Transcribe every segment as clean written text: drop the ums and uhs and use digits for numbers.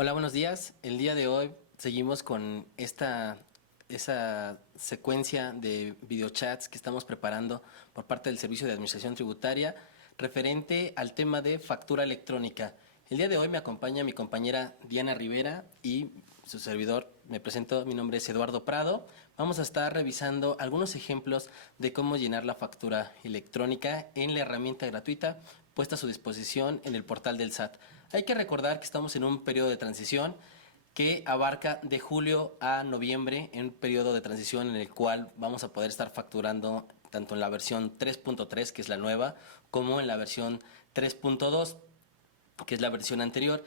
Hola, buenos días. El día de hoy seguimos con esa secuencia de videochats que estamos preparando por parte del Servicio de Administración Tributaria referente al tema de factura electrónica. El día de hoy me acompaña mi compañera Diana Rivera y su servidor. Me presento, mi nombre es Eduardo Prado. Vamos a estar revisando algunos ejemplos de cómo llenar la factura electrónica en la herramienta gratuita puesta a su disposición en el portal del SAT. Hay que recordar que estamos en un periodo de transición que abarca de julio a noviembre, en un periodo de transición en el cual vamos a poder estar facturando tanto en la versión 3.3, que es la nueva, como en la versión 3.2, que es la versión anterior.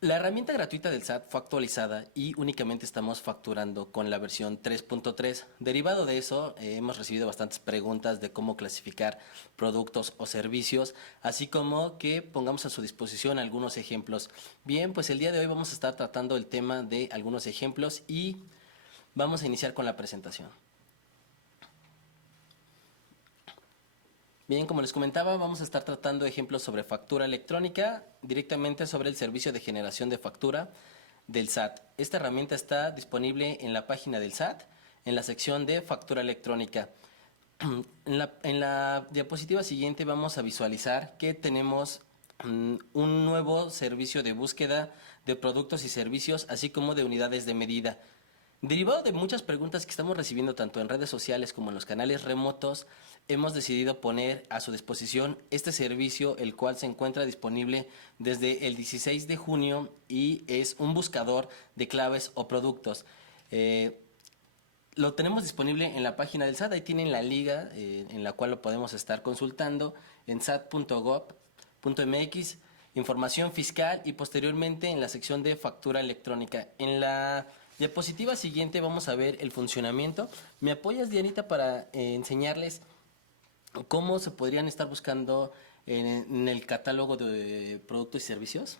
La herramienta gratuita del SAT fue actualizada y únicamente estamos facturando con la versión 3.3. Derivado de eso, hemos recibido bastantes preguntas de cómo clasificar productos o servicios, así como que pongamos a su disposición algunos ejemplos. Bien, pues el día de hoy vamos a estar tratando el tema de algunos ejemplos y vamos a iniciar con la presentación. Bien, como les comentaba, vamos a estar tratando ejemplos sobre factura electrónica, directamente sobre el servicio de generación de factura del SAT. Esta herramienta está disponible en la página del SAT, en la sección de factura electrónica. En la diapositiva siguiente vamos a visualizar que tenemos un nuevo servicio de búsqueda de productos y servicios, así como de unidades de medida. Derivado de muchas preguntas que estamos recibiendo tanto en redes sociales como en los canales remotos, hemos decidido poner a su disposición este servicio, el cual se encuentra disponible desde el 16 de junio y es un buscador de claves o productos. Lo tenemos disponible en la página del SAT, ahí tienen la liga en la cual lo podemos estar consultando en sat.gov.mx, información fiscal y posteriormente en la sección de factura electrónica. En la diapositiva siguiente vamos a ver el funcionamiento. ¿Me apoyas, Dianita, para enseñarles cómo se podrían estar buscando en el catálogo de productos y servicios?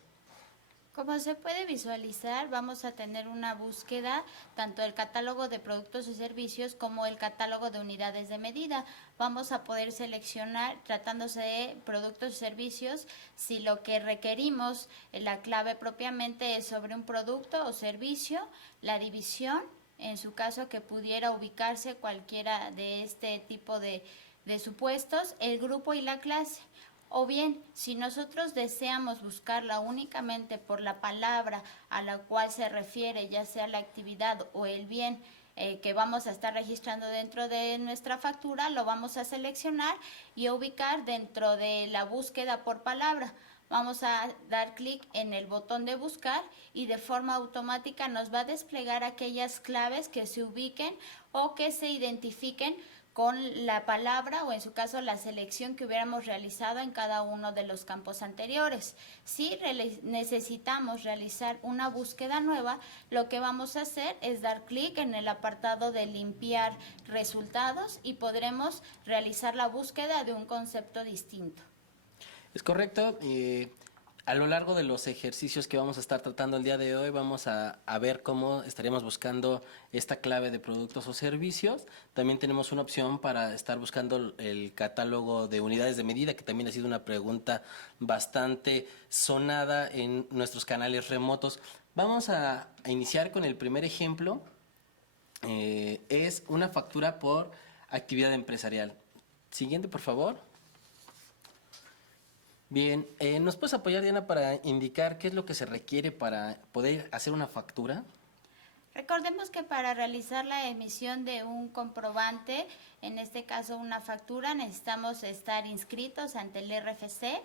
Como se puede visualizar, vamos a tener una búsqueda tanto del catálogo de productos y servicios como el catálogo de unidades de medida. Vamos a poder seleccionar, tratándose de productos y servicios, si lo que requerimos, la clave propiamente es sobre un producto o servicio, la división, en su caso que pudiera ubicarse cualquiera de este tipo de supuestos, el grupo y la clase. O bien, si nosotros deseamos buscarla únicamente por la palabra a la cual se refiere, ya sea la actividad o el bien que vamos a estar registrando dentro de nuestra factura, lo vamos a seleccionar y ubicar dentro de la búsqueda por palabra. Vamos a dar clic en el botón de buscar y de forma automática nos va a desplegar aquellas claves que se ubiquen o que se identifiquen con la palabra o en su caso la selección que hubiéramos realizado en cada uno de los campos anteriores. Si necesitamos realizar una búsqueda nueva, lo que vamos a hacer es dar clic en el apartado de limpiar resultados y podremos realizar la búsqueda de un concepto distinto. Es correcto. A lo largo de los ejercicios que vamos a estar tratando el día de hoy, vamos a ver cómo estaríamos buscando esta clave de productos o servicios. También tenemos una opción para estar buscando el catálogo de unidades de medida, que también ha sido una pregunta bastante sonada en nuestros canales remotos. Vamos a iniciar con el primer ejemplo. Es una factura por actividad empresarial. Siguiente, por favor. Bien, ¿nos puedes apoyar, Diana, para indicar qué es lo que se requiere para poder hacer una factura? Recordemos que para realizar la emisión de un comprobante, en este caso una factura, necesitamos estar inscritos ante el RFC,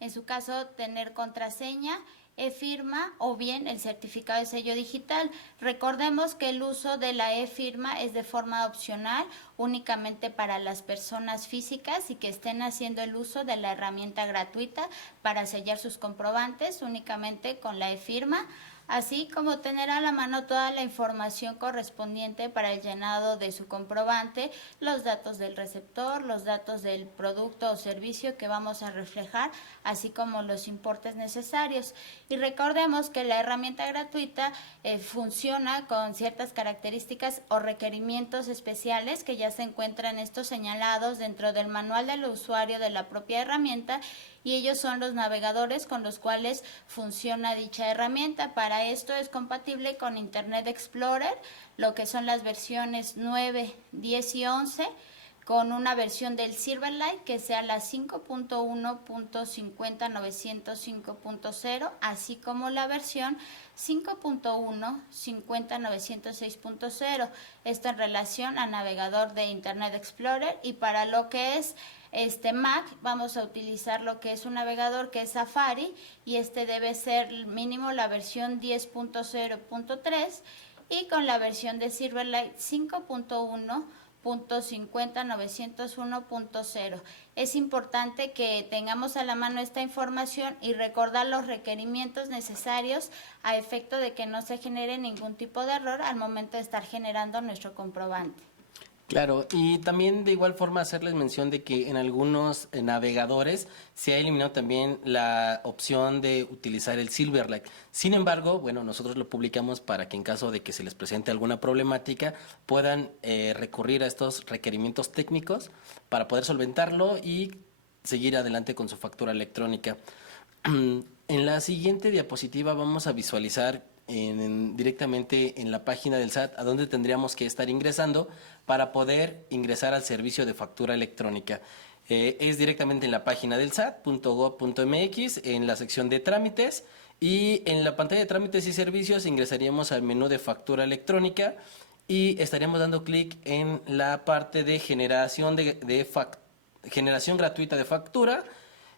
en su caso tener contraseña, e-firma o bien el certificado de sello digital. Recordemos que el uso de la e-firma es de forma opcional, únicamente para las personas físicas y que estén haciendo el uso de la herramienta gratuita para sellar sus comprobantes únicamente con la e-firma. así como tener a la mano toda la información correspondiente para el llenado de su comprobante, los datos del receptor, los datos del producto o servicio que vamos a reflejar, así como los importes necesarios. Y recordemos que la herramienta gratuita funciona con ciertas características o requerimientos especiales que ya se encuentran estos señalados dentro del manual del usuario de la propia herramienta, y ellos son los navegadores con los cuales funciona dicha herramienta. Para esto es compatible con Internet Explorer, lo que son las versiones 9, 10 y 11, con una versión del Silverlight que sea la 5.1.50905.0, así como la versión 5.1.50906.0, esto en relación al navegador de Internet Explorer. Y para lo que es Mac, vamos a utilizar lo que es un navegador que es Safari, y debe ser mínimo la versión 10.0.3, y con la versión de Silverlight 5.1.50901.0. Es importante que tengamos a la mano esta información y recordar los requerimientos necesarios a efecto de que no se genere ningún tipo de error al momento de estar generando nuestro comprobante. Claro, y también de igual forma hacerles mención de que en algunos navegadores se ha eliminado también la opción de utilizar el Silverlight. Sin embargo, bueno, nosotros lo publicamos para que en caso de que se les presente alguna problemática puedan recurrir a estos requerimientos técnicos para poder solventarlo y seguir adelante con su factura electrónica. En la siguiente diapositiva vamos a visualizar directamente en la página del SAT a dónde tendríamos que estar ingresando para poder ingresar al servicio de factura electrónica. Es directamente en la página del SAT.gov.mx, en la sección de trámites, y en la pantalla de trámites y servicios ingresaríamos al menú de factura electrónica y estaríamos dando clic en la parte de generación generación gratuita de factura,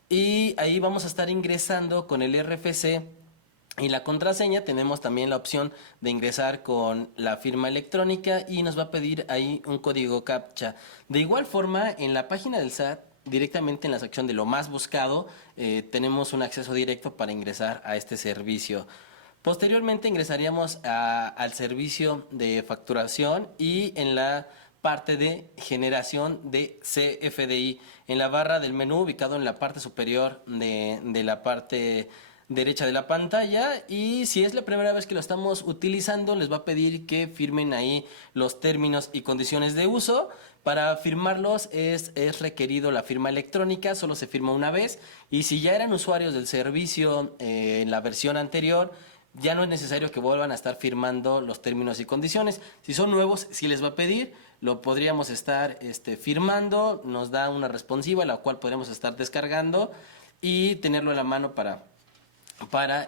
y ahí vamos a estar ingresando con el RFC y la contraseña. Tenemos también la opción de ingresar con la firma electrónica y nos va a pedir ahí un código CAPTCHA. De igual forma, en la página del SAT, directamente en la sección de lo más buscado, tenemos un acceso directo para ingresar a este servicio. Posteriormente ingresaríamos al servicio de facturación y en la parte de generación de CFDI. En la barra del menú, ubicado en la parte superior de la parte derecha de la pantalla, y si es la primera vez que lo estamos utilizando les va a pedir que firmen ahí los términos y condiciones de uso. Para firmarlos es requerido la firma electrónica, solo se firma una vez, y si ya eran usuarios del servicio en la versión anterior, ya no es necesario que vuelvan a estar firmando los términos y condiciones. Si son nuevos, sí les va a pedir, lo podríamos estar firmando, nos da una responsiva la cual podríamos estar descargando y tenerlo en la mano para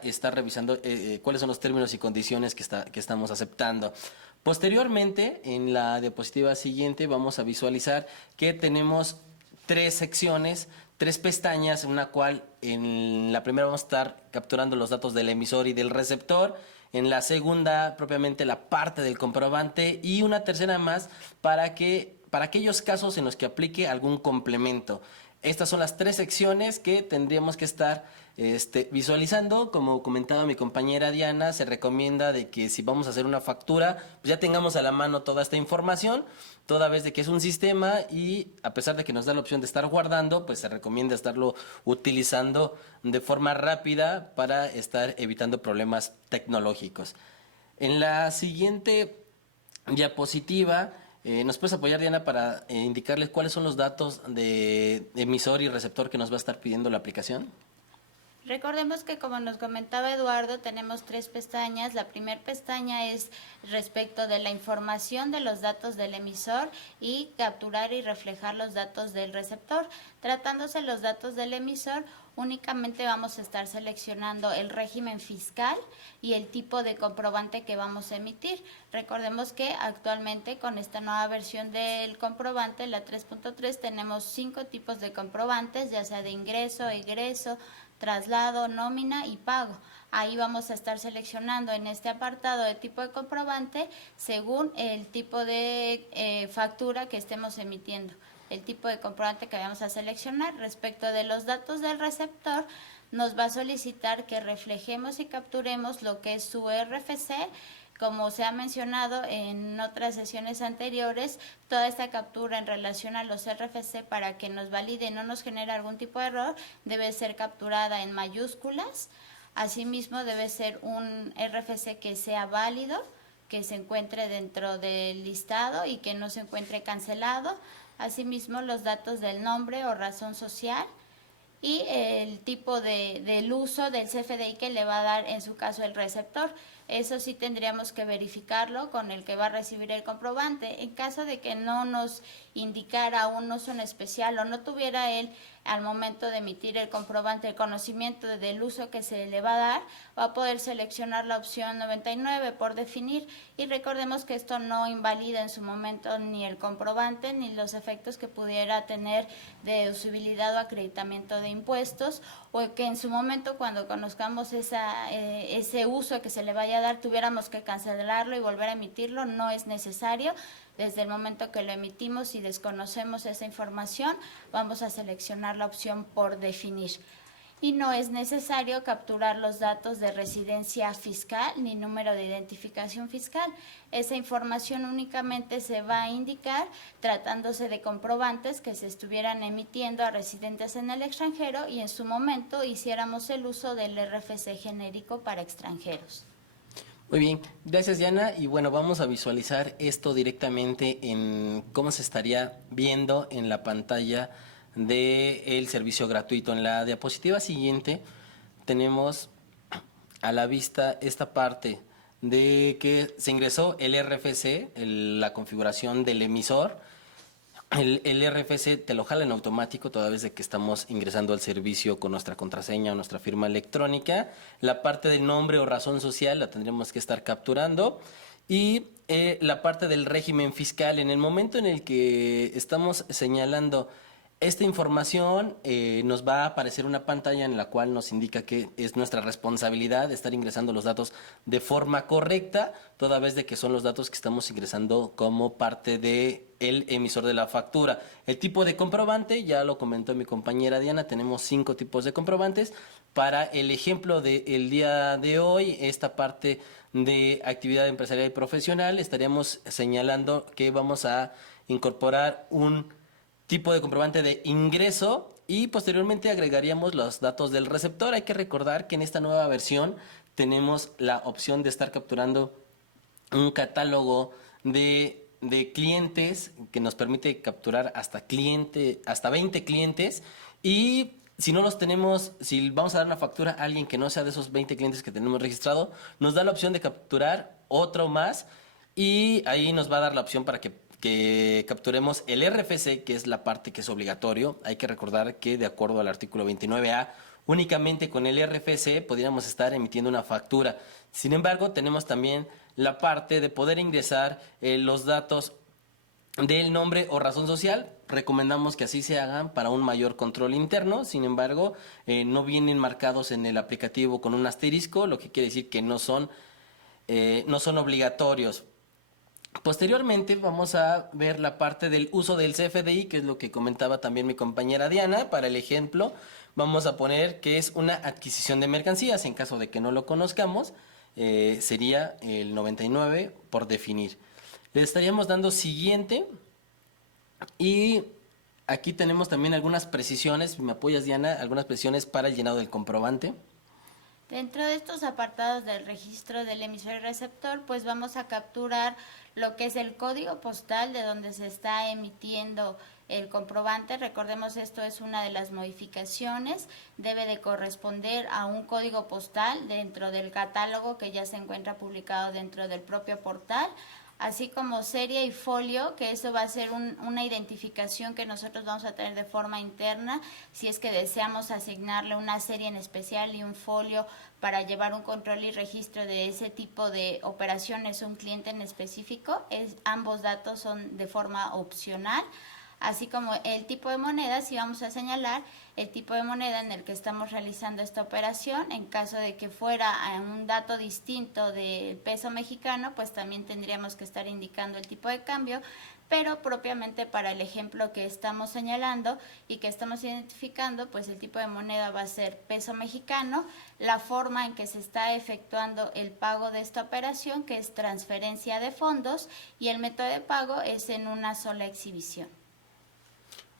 estar revisando cuáles son los términos y condiciones que estamos aceptando. Posteriormente, en la diapositiva siguiente, vamos a visualizar que tenemos tres secciones, tres pestañas, una cual en la primera vamos a estar capturando los datos del emisor y del receptor, en la segunda propiamente la parte del comprobante, y una tercera más para aquellos casos en los que aplique algún complemento. Estas son las tres secciones que tendríamos que estar visualizando. Como comentaba mi compañera Diana, se recomienda de que si vamos a hacer una factura, pues ya tengamos a la mano toda esta información, toda vez de que es un sistema, y a pesar de que nos da la opción de estar guardando, pues se recomienda estarlo utilizando de forma rápida para estar evitando problemas tecnológicos. En la siguiente diapositiva, ¿nos puedes apoyar, Diana, para indicarles cuáles son los datos de emisor y receptor que nos va a estar pidiendo la aplicación? Recordemos que, como nos comentaba Eduardo, tenemos tres pestañas. La primera pestaña es respecto de la información de los datos del emisor y capturar y reflejar los datos del receptor. Tratándose los datos del emisor, únicamente vamos a estar seleccionando el régimen fiscal y el tipo de comprobante que vamos a emitir. Recordemos que actualmente con esta nueva versión del comprobante, la 3.3, tenemos 5 tipos de comprobantes, ya sea de ingreso, egreso, traslado, nómina y pago. Ahí vamos a estar seleccionando en este apartado de tipo de comprobante según el tipo de factura que estemos emitiendo. el tipo de comprobante que vamos a seleccionar. Respecto de los datos del receptor, nos va a solicitar que reflejemos y capturemos lo que es su RFC. Como se ha mencionado en otras sesiones anteriores, toda esta captura en relación a los RFC para que nos valide y no nos genere algún tipo de error debe ser capturada en mayúsculas. Asimismo, debe ser un RFC que sea válido, que se encuentre dentro del listado y que no se encuentre cancelado. Asimismo, los datos del nombre o razón social y el tipo del uso del CFDI que le va a dar en su caso el receptor. Eso sí tendríamos que verificarlo con el que va a recibir el comprobante. En caso de que no nos indicara un uso en especial o no tuviera él al momento de emitir el comprobante el conocimiento del uso que se le va a dar, va a poder seleccionar la opción 99 por definir, y recordemos que esto no invalida en su momento ni el comprobante ni los efectos que pudiera tener de deducibilidad o acreditamiento de impuestos, o que en su momento cuando conozcamos ese uso que se le vaya a dar tuviéramos que cancelarlo y volver a emitirlo. No es necesario. Desde el momento que lo emitimos y desconocemos esa información, vamos a seleccionar la opción por definir. Y no es necesario capturar los datos de residencia fiscal ni número de identificación fiscal. Esa información únicamente se va a indicar tratándose de comprobantes que se estuvieran emitiendo a residentes en el extranjero y en su momento hiciéramos el uso del RFC genérico para extranjeros. Muy bien, gracias Diana. Y bueno, vamos a visualizar esto directamente en cómo se estaría viendo en la pantalla del servicio gratuito. En la diapositiva siguiente tenemos a la vista esta parte de que se ingresó el RFC, la configuración del emisor. El RFC te lo jala en automático toda vez de que estamos ingresando al servicio con nuestra contraseña o nuestra firma electrónica. La parte del nombre o razón social la tendremos que estar capturando. Y la parte del régimen fiscal, en el momento en el que estamos señalando esta información, nos va a aparecer una pantalla en la cual nos indica que es nuestra responsabilidad estar ingresando los datos de forma correcta, toda vez de que son los datos que estamos ingresando como parte de el emisor de la factura. El tipo de comprobante, ya lo comentó mi compañera Diana, tenemos 5 tipos de comprobantes. Para el ejemplo del día de hoy, esta parte de actividad empresarial y profesional, estaríamos señalando que vamos a incorporar un tipo de comprobante de ingreso y posteriormente agregaríamos los datos del receptor. Hay que recordar que en esta nueva versión tenemos la opción de estar capturando un catálogo de clientes que nos permite capturar hasta 20 clientes, y si no los tenemos, si vamos a dar una factura a alguien que no sea de esos 20 clientes que tenemos registrado, nos da la opción de capturar otro más, y ahí nos va a dar la opción para que capturemos el RFC, que es la parte que es obligatorio. Hay que recordar que de acuerdo al artículo 29A, únicamente con el RFC podríamos estar emitiendo una factura. Sin embargo, tenemos también la parte de poder ingresar los datos del nombre o razón social. Recomendamos que así se hagan para un mayor control interno. Sin embargo, no vienen marcados en el aplicativo con un asterisco, lo que quiere decir que no son obligatorios. Posteriormente vamos a ver la parte del uso del CFDI, que es lo que comentaba también mi compañera Diana. Para el ejemplo, vamos a poner que es una adquisición de mercancías. En caso de que no lo conozcamos, sería el 99 por definir. Le estaríamos dando siguiente, y aquí tenemos también algunas precisiones, si me apoyas Diana, algunas precisiones para el llenado del comprobante. Dentro de estos apartados del registro del emisor y receptor, pues vamos a capturar lo que es el código postal de donde se está emitiendo el comprobante. Recordemos, esto es una de las modificaciones, debe de corresponder a un código postal dentro del catálogo que ya se encuentra publicado dentro del propio portal, así como serie y folio, que eso va a ser una identificación que nosotros vamos a tener de forma interna si es que deseamos asignarle una serie en especial y un folio para llevar un control y registro de ese tipo de operaciones a un cliente en específico. Ambos datos son de forma opcional. Así como el tipo de moneda, si vamos a señalar el tipo de moneda en el que estamos realizando esta operación. En caso de que fuera un dato distinto del peso mexicano, pues también tendríamos que estar indicando el tipo de cambio. pero propiamente para el ejemplo que estamos señalando y que estamos identificando, pues el tipo de moneda va a ser peso mexicano, la forma en que se está efectuando el pago de esta operación, que es transferencia de fondos, y el método de pago es en una sola exhibición.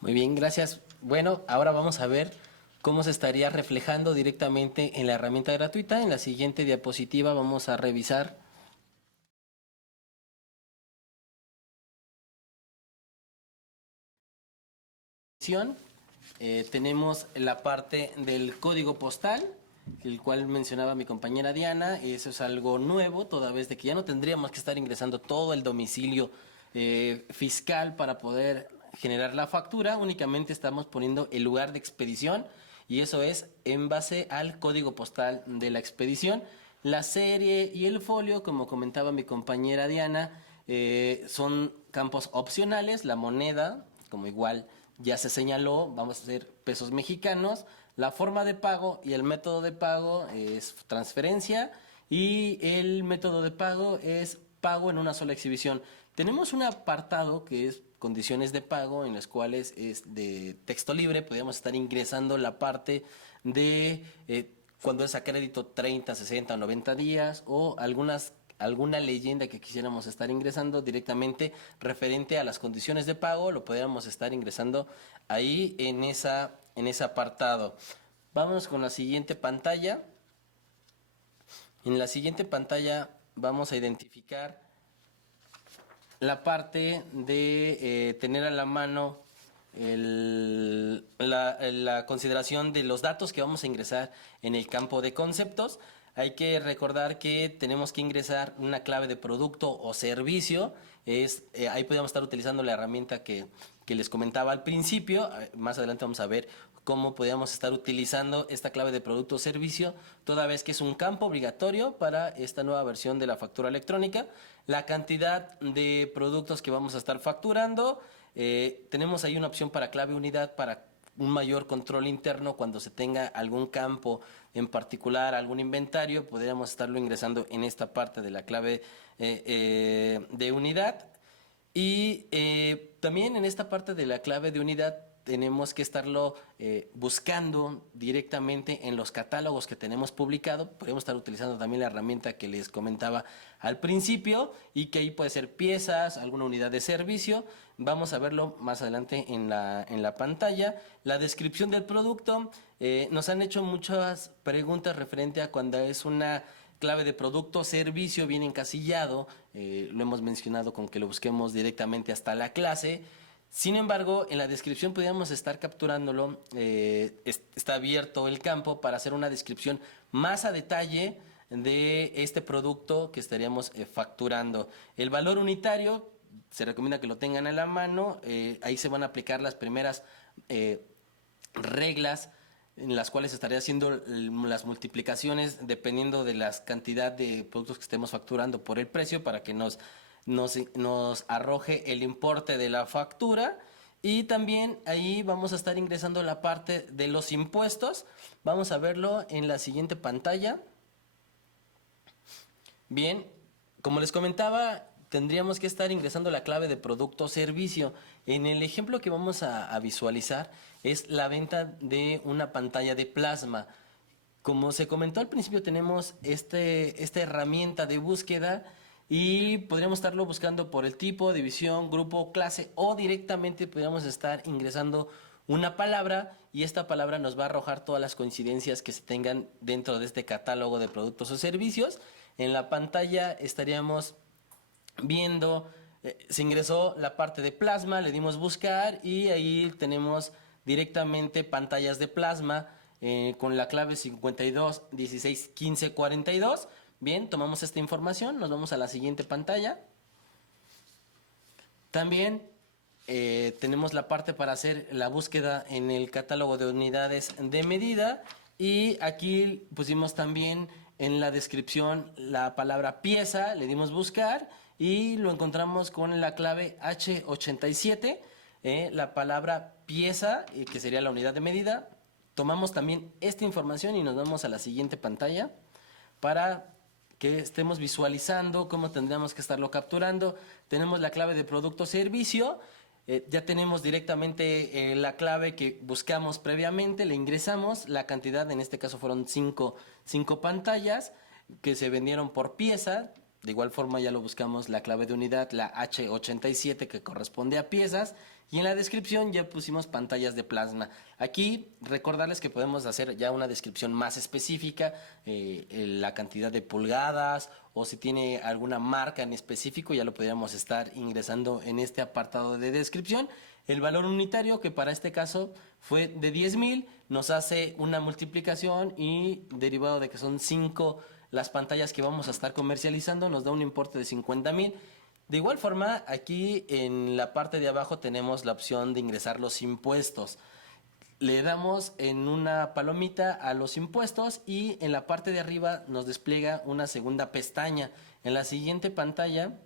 Muy bien, gracias. Bueno, ahora vamos a ver cómo se estaría reflejando directamente en la herramienta gratuita. En la siguiente diapositiva vamos a revisar tenemos la parte del código postal, el cual mencionaba mi compañera Diana. Eso es algo nuevo, toda vez de que ya no tendríamos que estar ingresando todo el domicilio fiscal para poder generar la factura. Únicamente estamos poniendo el lugar de expedición y eso es en base al código postal de la expedición. La serie y el folio, como comentaba mi compañera Diana, son campos opcionales. La moneda, como igual ya se señaló, vamos a hacer pesos mexicanos. La forma de pago y el método de pago es transferencia y el método de pago es pago en una sola exhibición. Tenemos un apartado que es condiciones de pago, en las cuales es de texto libre. Podríamos estar ingresando la parte de cuando es a crédito 30, 60 o 90 días o alguna leyenda que quisiéramos estar ingresando directamente referente a las condiciones de pago, lo podríamos estar ingresando ahí en ese apartado. Vámonos con la siguiente pantalla. En la siguiente pantalla vamos a identificar la parte de tener a la mano la consideración de los datos que vamos a ingresar en el campo de conceptos. Hay que recordar que tenemos que ingresar una clave de producto o servicio. Ahí podemos estar utilizando la herramienta que les comentaba al principio. Más adelante vamos a ver cómo podríamos estar utilizando esta clave de producto o servicio, toda vez que es un campo obligatorio para esta nueva versión de la factura electrónica. La cantidad de productos que vamos a estar facturando. Tenemos ahí una opción para clave unidad para un mayor control interno. Cuando se tenga algún campo en particular, algún inventario, podríamos estarlo ingresando en esta parte de la clave de unidad. Y también en esta parte de la clave de unidad tenemos que estarlo buscando directamente en los catálogos que tenemos publicado. Podemos estar utilizando también la herramienta que les comentaba al principio y que ahí puede ser piezas, alguna unidad de servicio. Vamos a verlo más adelante en la pantalla. La descripción del producto. Nos han hecho muchas preguntas referente a cuando es una clave de producto o servicio bien encasillado. Lo hemos mencionado con que lo busquemos directamente hasta la clase. Sin embargo, en la descripción podríamos estar capturándolo. Está abierto el campo para hacer una descripción más a detalle de este producto que estaríamos facturando. El valor unitario se recomienda que lo tengan a la mano. Ahí se van a aplicar las primeras reglas en las cuales estaría haciendo las multiplicaciones dependiendo de la cantidad de productos que estemos facturando por el precio, para que nos arroje el importe de la factura. Y también ahí vamos a estar ingresando la parte de los impuestos. Vamos a verlo en la siguiente pantalla. Bien, como les comentaba, tendríamos que estar ingresando la clave de producto o servicio. En el ejemplo que vamos a visualizar es la venta de una pantalla de plasma. Como se comentó al principio, tenemos esta herramienta de búsqueda y podríamos estarlo buscando por el tipo, división, grupo, clase, o directamente podríamos estar ingresando una palabra y esta palabra nos va a arrojar todas las coincidencias que se tengan dentro de este catálogo de productos o servicios. En la pantalla estaríamos viendo, se ingresó la parte de plasma, le dimos buscar y ahí tenemos directamente pantallas de plasma con la clave 52 16 15 42. Bien, tomamos esta información, nos vamos a la siguiente pantalla. También tenemos la parte para hacer la búsqueda en el catálogo de unidades de medida y aquí pusimos también en la descripción la palabra pieza, le dimos buscar y lo encontramos con la clave H87, la palabra pieza, que sería la unidad de medida. Tomamos también esta información y nos vamos a la siguiente pantalla para que estemos visualizando cómo tendríamos que estarlo capturando. Tenemos la clave de producto o servicio. Ya tenemos directamente la clave que buscamos previamente, le ingresamos la cantidad, en este caso fueron cinco pantallas que se vendieron por pieza. De igual forma ya lo buscamos la clave de unidad, la H87 que corresponde a piezas. Y en la descripción ya pusimos pantallas de plasma. Aquí recordarles que podemos hacer ya una descripción más específica, la cantidad de pulgadas o si tiene alguna marca en específico ya lo podríamos estar ingresando en este apartado de descripción. El valor unitario, que para este caso fue de 10,000, nos hace una multiplicación y derivado de que son 5 las pantallas que vamos a estar comercializando, nos da un importe de 50,000. De igual forma, aquí en la parte de abajo tenemos la opción de ingresar los impuestos. Le damos en una palomita a los impuestos y en la parte de arriba nos despliega una segunda pestaña. En la siguiente pantalla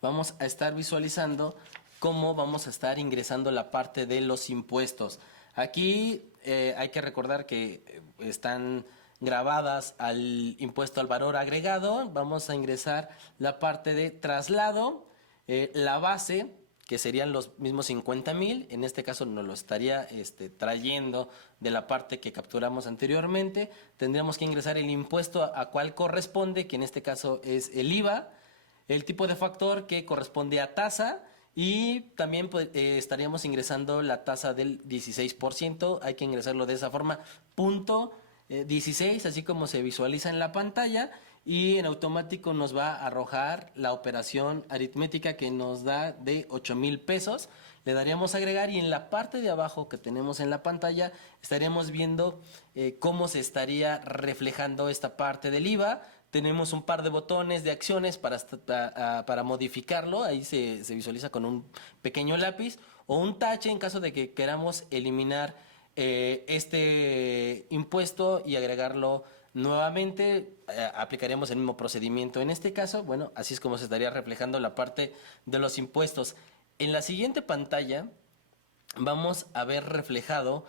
vamos a estar visualizando cómo vamos a estar ingresando la parte de los impuestos. Aquí hay que recordar que están grabadas al impuesto al valor agregado. Vamos a ingresar la parte de traslado, la base, que serían los mismos 50,000. En este caso nos lo estaría trayendo de la parte que capturamos anteriormente. Tendríamos que ingresar el impuesto a cuál corresponde, que en este caso es el IVA, el tipo de factor que corresponde a tasa. Y también estaríamos ingresando la tasa del 16%. Hay que ingresarlo de esa forma, punto 16, así como se visualiza en la pantalla, y en automático nos va a arrojar la operación aritmética que nos da de 8,000 pesos. Le daríamos a agregar y en la parte de abajo que tenemos en la pantalla estaríamos viendo cómo se estaría reflejando esta parte del IVA. Tenemos un par de botones de acciones para modificarlo, ahí se visualiza con un pequeño lápiz, o un tache en caso de que queramos eliminar este impuesto y agregarlo nuevamente. Aplicaríamos el mismo procedimiento en este caso. Bueno, así es como se estaría reflejando la parte de los impuestos. En la siguiente pantalla vamos a ver reflejado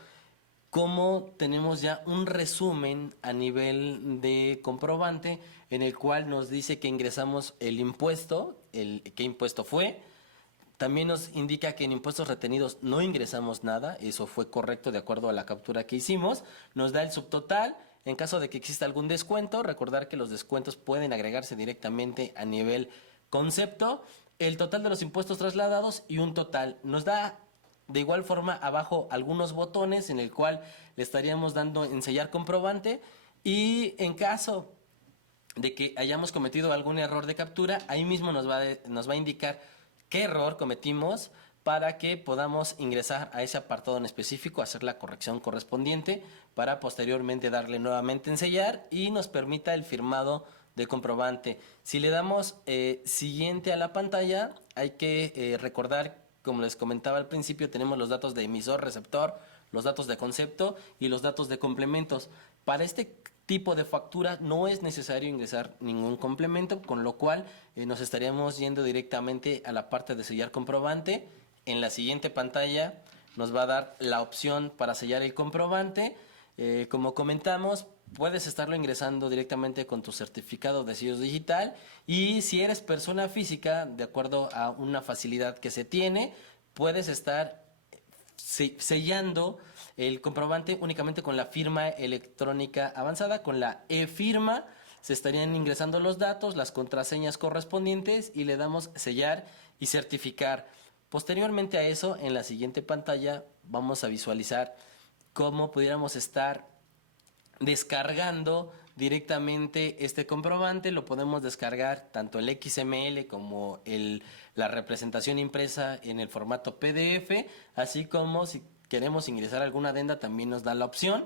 cómo tenemos ya un resumen a nivel de comprobante en el cual nos dice que ingresamos el impuesto, qué impuesto fue. También nos indica que en impuestos retenidos no ingresamos nada, eso fue correcto de acuerdo a la captura que hicimos. Nos da el subtotal. En caso de que exista algún descuento, recordar que los descuentos pueden agregarse directamente a nivel concepto. El total de los impuestos trasladados y un total. Nos da de igual forma abajo algunos botones en el cual le estaríamos dando en sellar comprobante, y en caso de que hayamos cometido algún error de captura, ahí mismo nos va a indicar qué error cometimos para que podamos ingresar a ese apartado en específico, hacer la corrección correspondiente para posteriormente darle nuevamente en sellar y nos permita el firmado de comprobante. Si le damos siguiente a la pantalla, hay que recordar, como les comentaba al principio, tenemos los datos de emisor, receptor, los datos de concepto y los datos de complementos. Para este tipo de factura no es necesario ingresar ningún complemento, con lo cual nos estaríamos yendo directamente a la parte de sellar comprobante. En la siguiente pantalla nos va a dar la opción para sellar el comprobante. Como comentamos, puedes estarlo ingresando directamente con tu certificado de sellos digital, y si eres persona física, de acuerdo a una facilidad que se tiene, puedes estar sellando el comprobante únicamente con la firma electrónica avanzada, con la e-firma. Se estarían ingresando los datos, las contraseñas correspondientes, y le damos sellar y certificar. Posteriormente a eso, en la siguiente pantalla vamos a visualizar cómo pudiéramos estar descargando directamente este comprobante. Lo podemos descargar tanto el XML como la representación impresa en el formato PDF, así como si queremos ingresar alguna adenda también nos da la opción.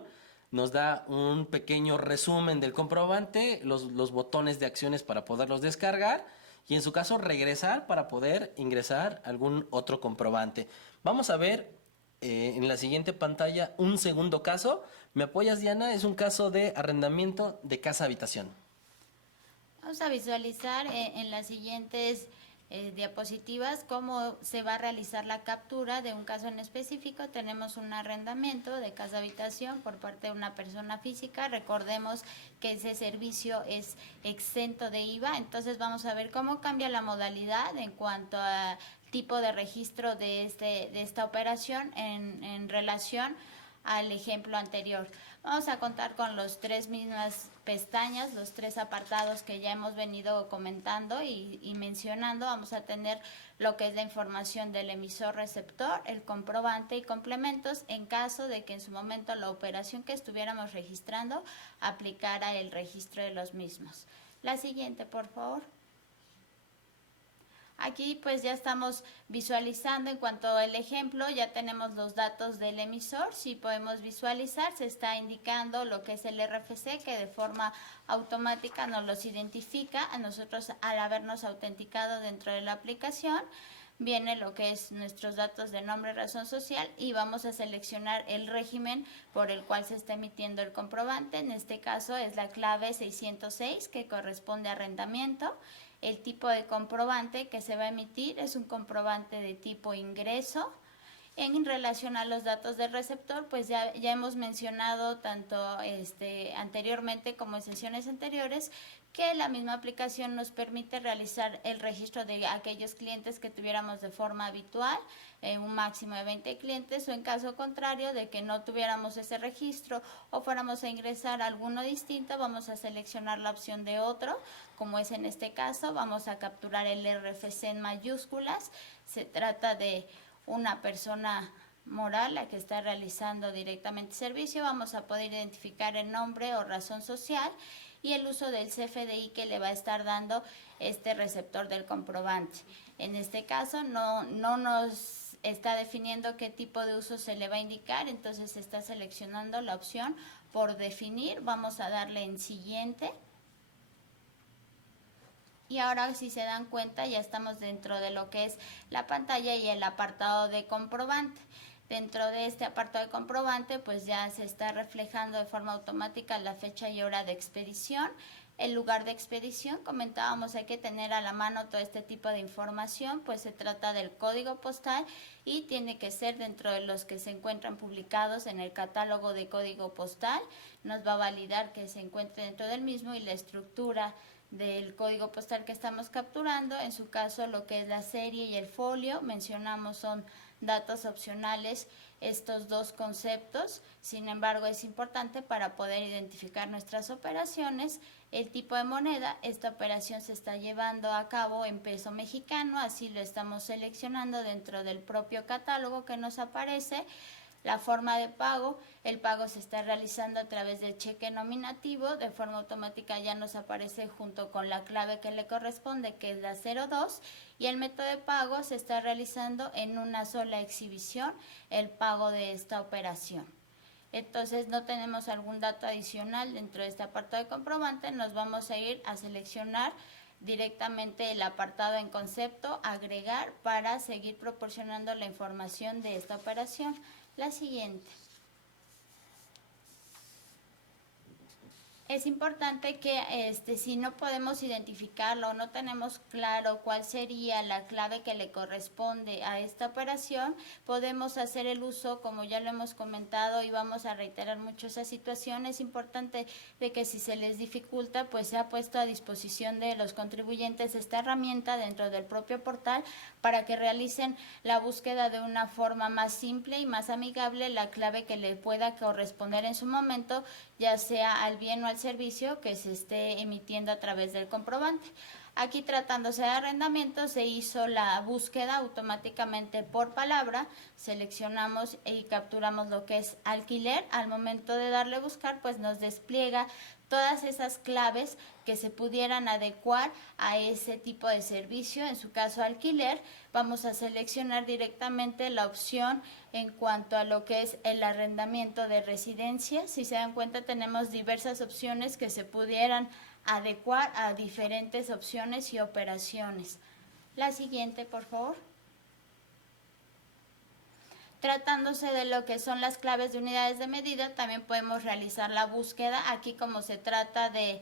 Nos da un pequeño resumen del comprobante, los botones de acciones para poderlos descargar, y en su caso regresar para poder ingresar algún otro comprobante. Vamos a ver en la siguiente pantalla un segundo caso. ¿Me apoyas, Diana? Es un caso de arrendamiento de casa habitación. Vamos a visualizar en las siguientes diapositivas cómo se va a realizar la captura de un caso en específico. Tenemos un arrendamiento de casa habitación por parte de una persona física. Recordemos que ese servicio es exento de IVA, entonces vamos a ver cómo cambia la modalidad en cuanto a tipo de registro de esta operación en relación al ejemplo anterior. Vamos a contar con los tres mismas pestañas, los tres apartados que ya hemos venido comentando y mencionando. Vamos a tener lo que es la información del emisor receptor, el comprobante y complementos en caso de que en su momento la operación que estuviéramos registrando aplicara el registro de los mismos. La siguiente, por favor. Aquí pues ya estamos visualizando en cuanto al ejemplo, ya tenemos los datos del emisor. Si podemos visualizar, se está indicando lo que es el RFC, que de forma automática nos los identifica a nosotros al habernos autenticado dentro de la aplicación. Viene lo que es nuestros datos de nombre, razón social y vamos a seleccionar el régimen por el cual se está emitiendo el comprobante. En este caso es la clave 606 que corresponde a arrendamiento. El tipo de comprobante que se va a emitir es un comprobante de tipo ingreso. En relación a los datos del receptor, pues ya hemos mencionado tanto anteriormente como en sesiones anteriores que la misma aplicación nos permite realizar el registro de aquellos clientes que tuviéramos de forma habitual, un máximo de 20 clientes, o en caso contrario de que no tuviéramos ese registro o fuéramos a ingresar a alguno distinto, vamos a seleccionar la opción de otro, como es en este caso. Vamos a capturar el RFC en mayúsculas. Se trata de una persona moral la que está realizando directamente servicio. Vamos a poder identificar el nombre o razón social y el uso del CFDI que le va a estar dando este receptor del comprobante. En este caso no nos está definiendo qué tipo de uso se le va a indicar, entonces se está seleccionando la opción por definir. Vamos a darle en siguiente. Y ahora, si se dan cuenta, ya estamos dentro de lo que es la pantalla y el apartado de comprobante. Dentro de este apartado de comprobante, pues ya se está reflejando de forma automática la fecha y hora de expedición, el lugar de expedición. Comentábamos, hay que tener a la mano todo este tipo de información, pues se trata del código postal y tiene que ser dentro de los que se encuentran publicados en el catálogo de código postal. Nos va a validar que se encuentre dentro del mismo y la estructura del código postal que estamos capturando. En su caso, lo que es la serie y el folio, mencionamos, son datos opcionales estos dos conceptos. Sin embargo, es importante para poder identificar nuestras operaciones. El tipo de moneda, esta operación se está llevando a cabo en peso mexicano, así lo estamos seleccionando dentro del propio catálogo que nos aparece. La forma de pago, el pago se está realizando a través del cheque nominativo, de forma automática ya nos aparece junto con la clave que le corresponde, que es la 02, y el método de pago se está realizando en una sola exhibición, el pago de esta operación. Entonces no tenemos algún dato adicional dentro de este apartado de comprobante, nos vamos a ir a seleccionar directamente el apartado en concepto, agregar, para seguir proporcionando la información de esta operación. La siguiente. Es importante que si no podemos identificarlo o no tenemos claro cuál sería la clave que le corresponde a esta operación, podemos hacer el uso, como ya lo hemos comentado y vamos a reiterar mucho esa situación. Es importante de que si se les dificulta, pues se ha puesto a disposición de los contribuyentes esta herramienta dentro del propio portal para que realicen la búsqueda de una forma más simple y más amigable, la clave que le pueda corresponder en su momento, ya sea al bien o al servicio que se esté emitiendo a través del comprobante. Aquí, tratándose de arrendamiento, se hizo la búsqueda automáticamente por palabra, seleccionamos y capturamos lo que es alquiler. Al momento de darle buscar, pues nos despliega todas esas claves que se pudieran adecuar a ese tipo de servicio. En su caso, alquiler, vamos a seleccionar directamente la opción en cuanto a lo que es el arrendamiento de residencia. Si se dan cuenta, tenemos diversas opciones que se pudieran adecuar a diferentes opciones y operaciones. La siguiente, por favor. Tratándose de lo que son las claves de unidades de medida, también podemos realizar la búsqueda. Aquí, como se trata de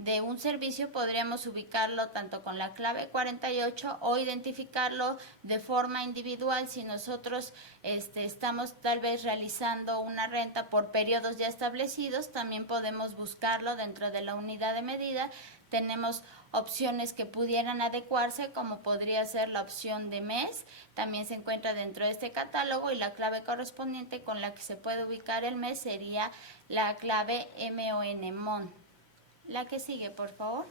de un servicio podríamos ubicarlo tanto con la clave 48 o identificarlo de forma individual si nosotros estamos tal vez realizando una renta por periodos ya establecidos. También podemos buscarlo dentro de la unidad de medida. Tenemos opciones que pudieran adecuarse, como podría ser la opción de mes, también se encuentra dentro de este catálogo, y la clave correspondiente con la que se puede ubicar el mes sería la clave MON. La que sigue, por favor.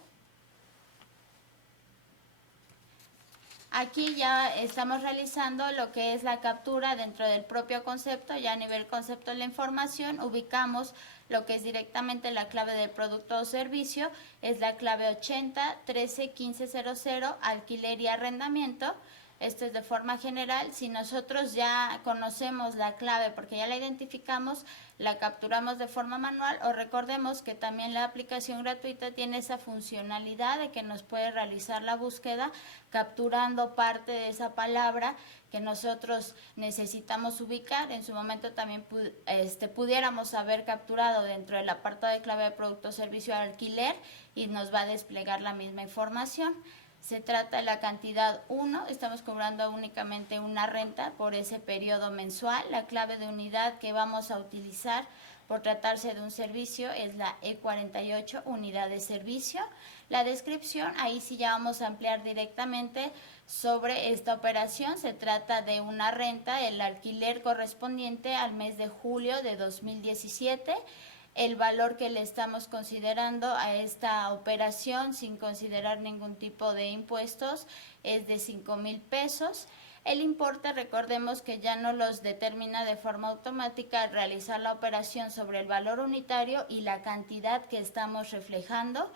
Aquí ya estamos realizando lo que es la captura dentro del propio concepto. Ya a nivel concepto de la información ubicamos lo que es directamente la clave del producto o servicio, es la clave 80 13 15 00, alquiler y arrendamiento. Esto es de forma general. Si nosotros ya conocemos la clave porque ya la identificamos, la capturamos de forma manual, o recordemos que también la aplicación gratuita tiene esa funcionalidad de que nos puede realizar la búsqueda capturando parte de esa palabra que nosotros necesitamos ubicar. En su momento también pudiéramos haber capturado dentro del apartado de clave de producto, servicio, alquiler, y nos va a desplegar la misma información. Se trata de la cantidad 1, estamos cobrando únicamente una renta por ese periodo mensual. La clave de unidad que vamos a utilizar por tratarse de un servicio es la E48, unidad de servicio. La descripción, ahí sí ya vamos a ampliar directamente sobre esta operación. Se trata de una renta, el alquiler correspondiente al mes de julio de 2017. El valor que le estamos considerando a esta operación, sin considerar ningún tipo de impuestos, es de 5,000 pesos. El importe, recordemos que ya no los determina de forma automática al realizar la operación sobre el valor unitario y la cantidad que estamos reflejando.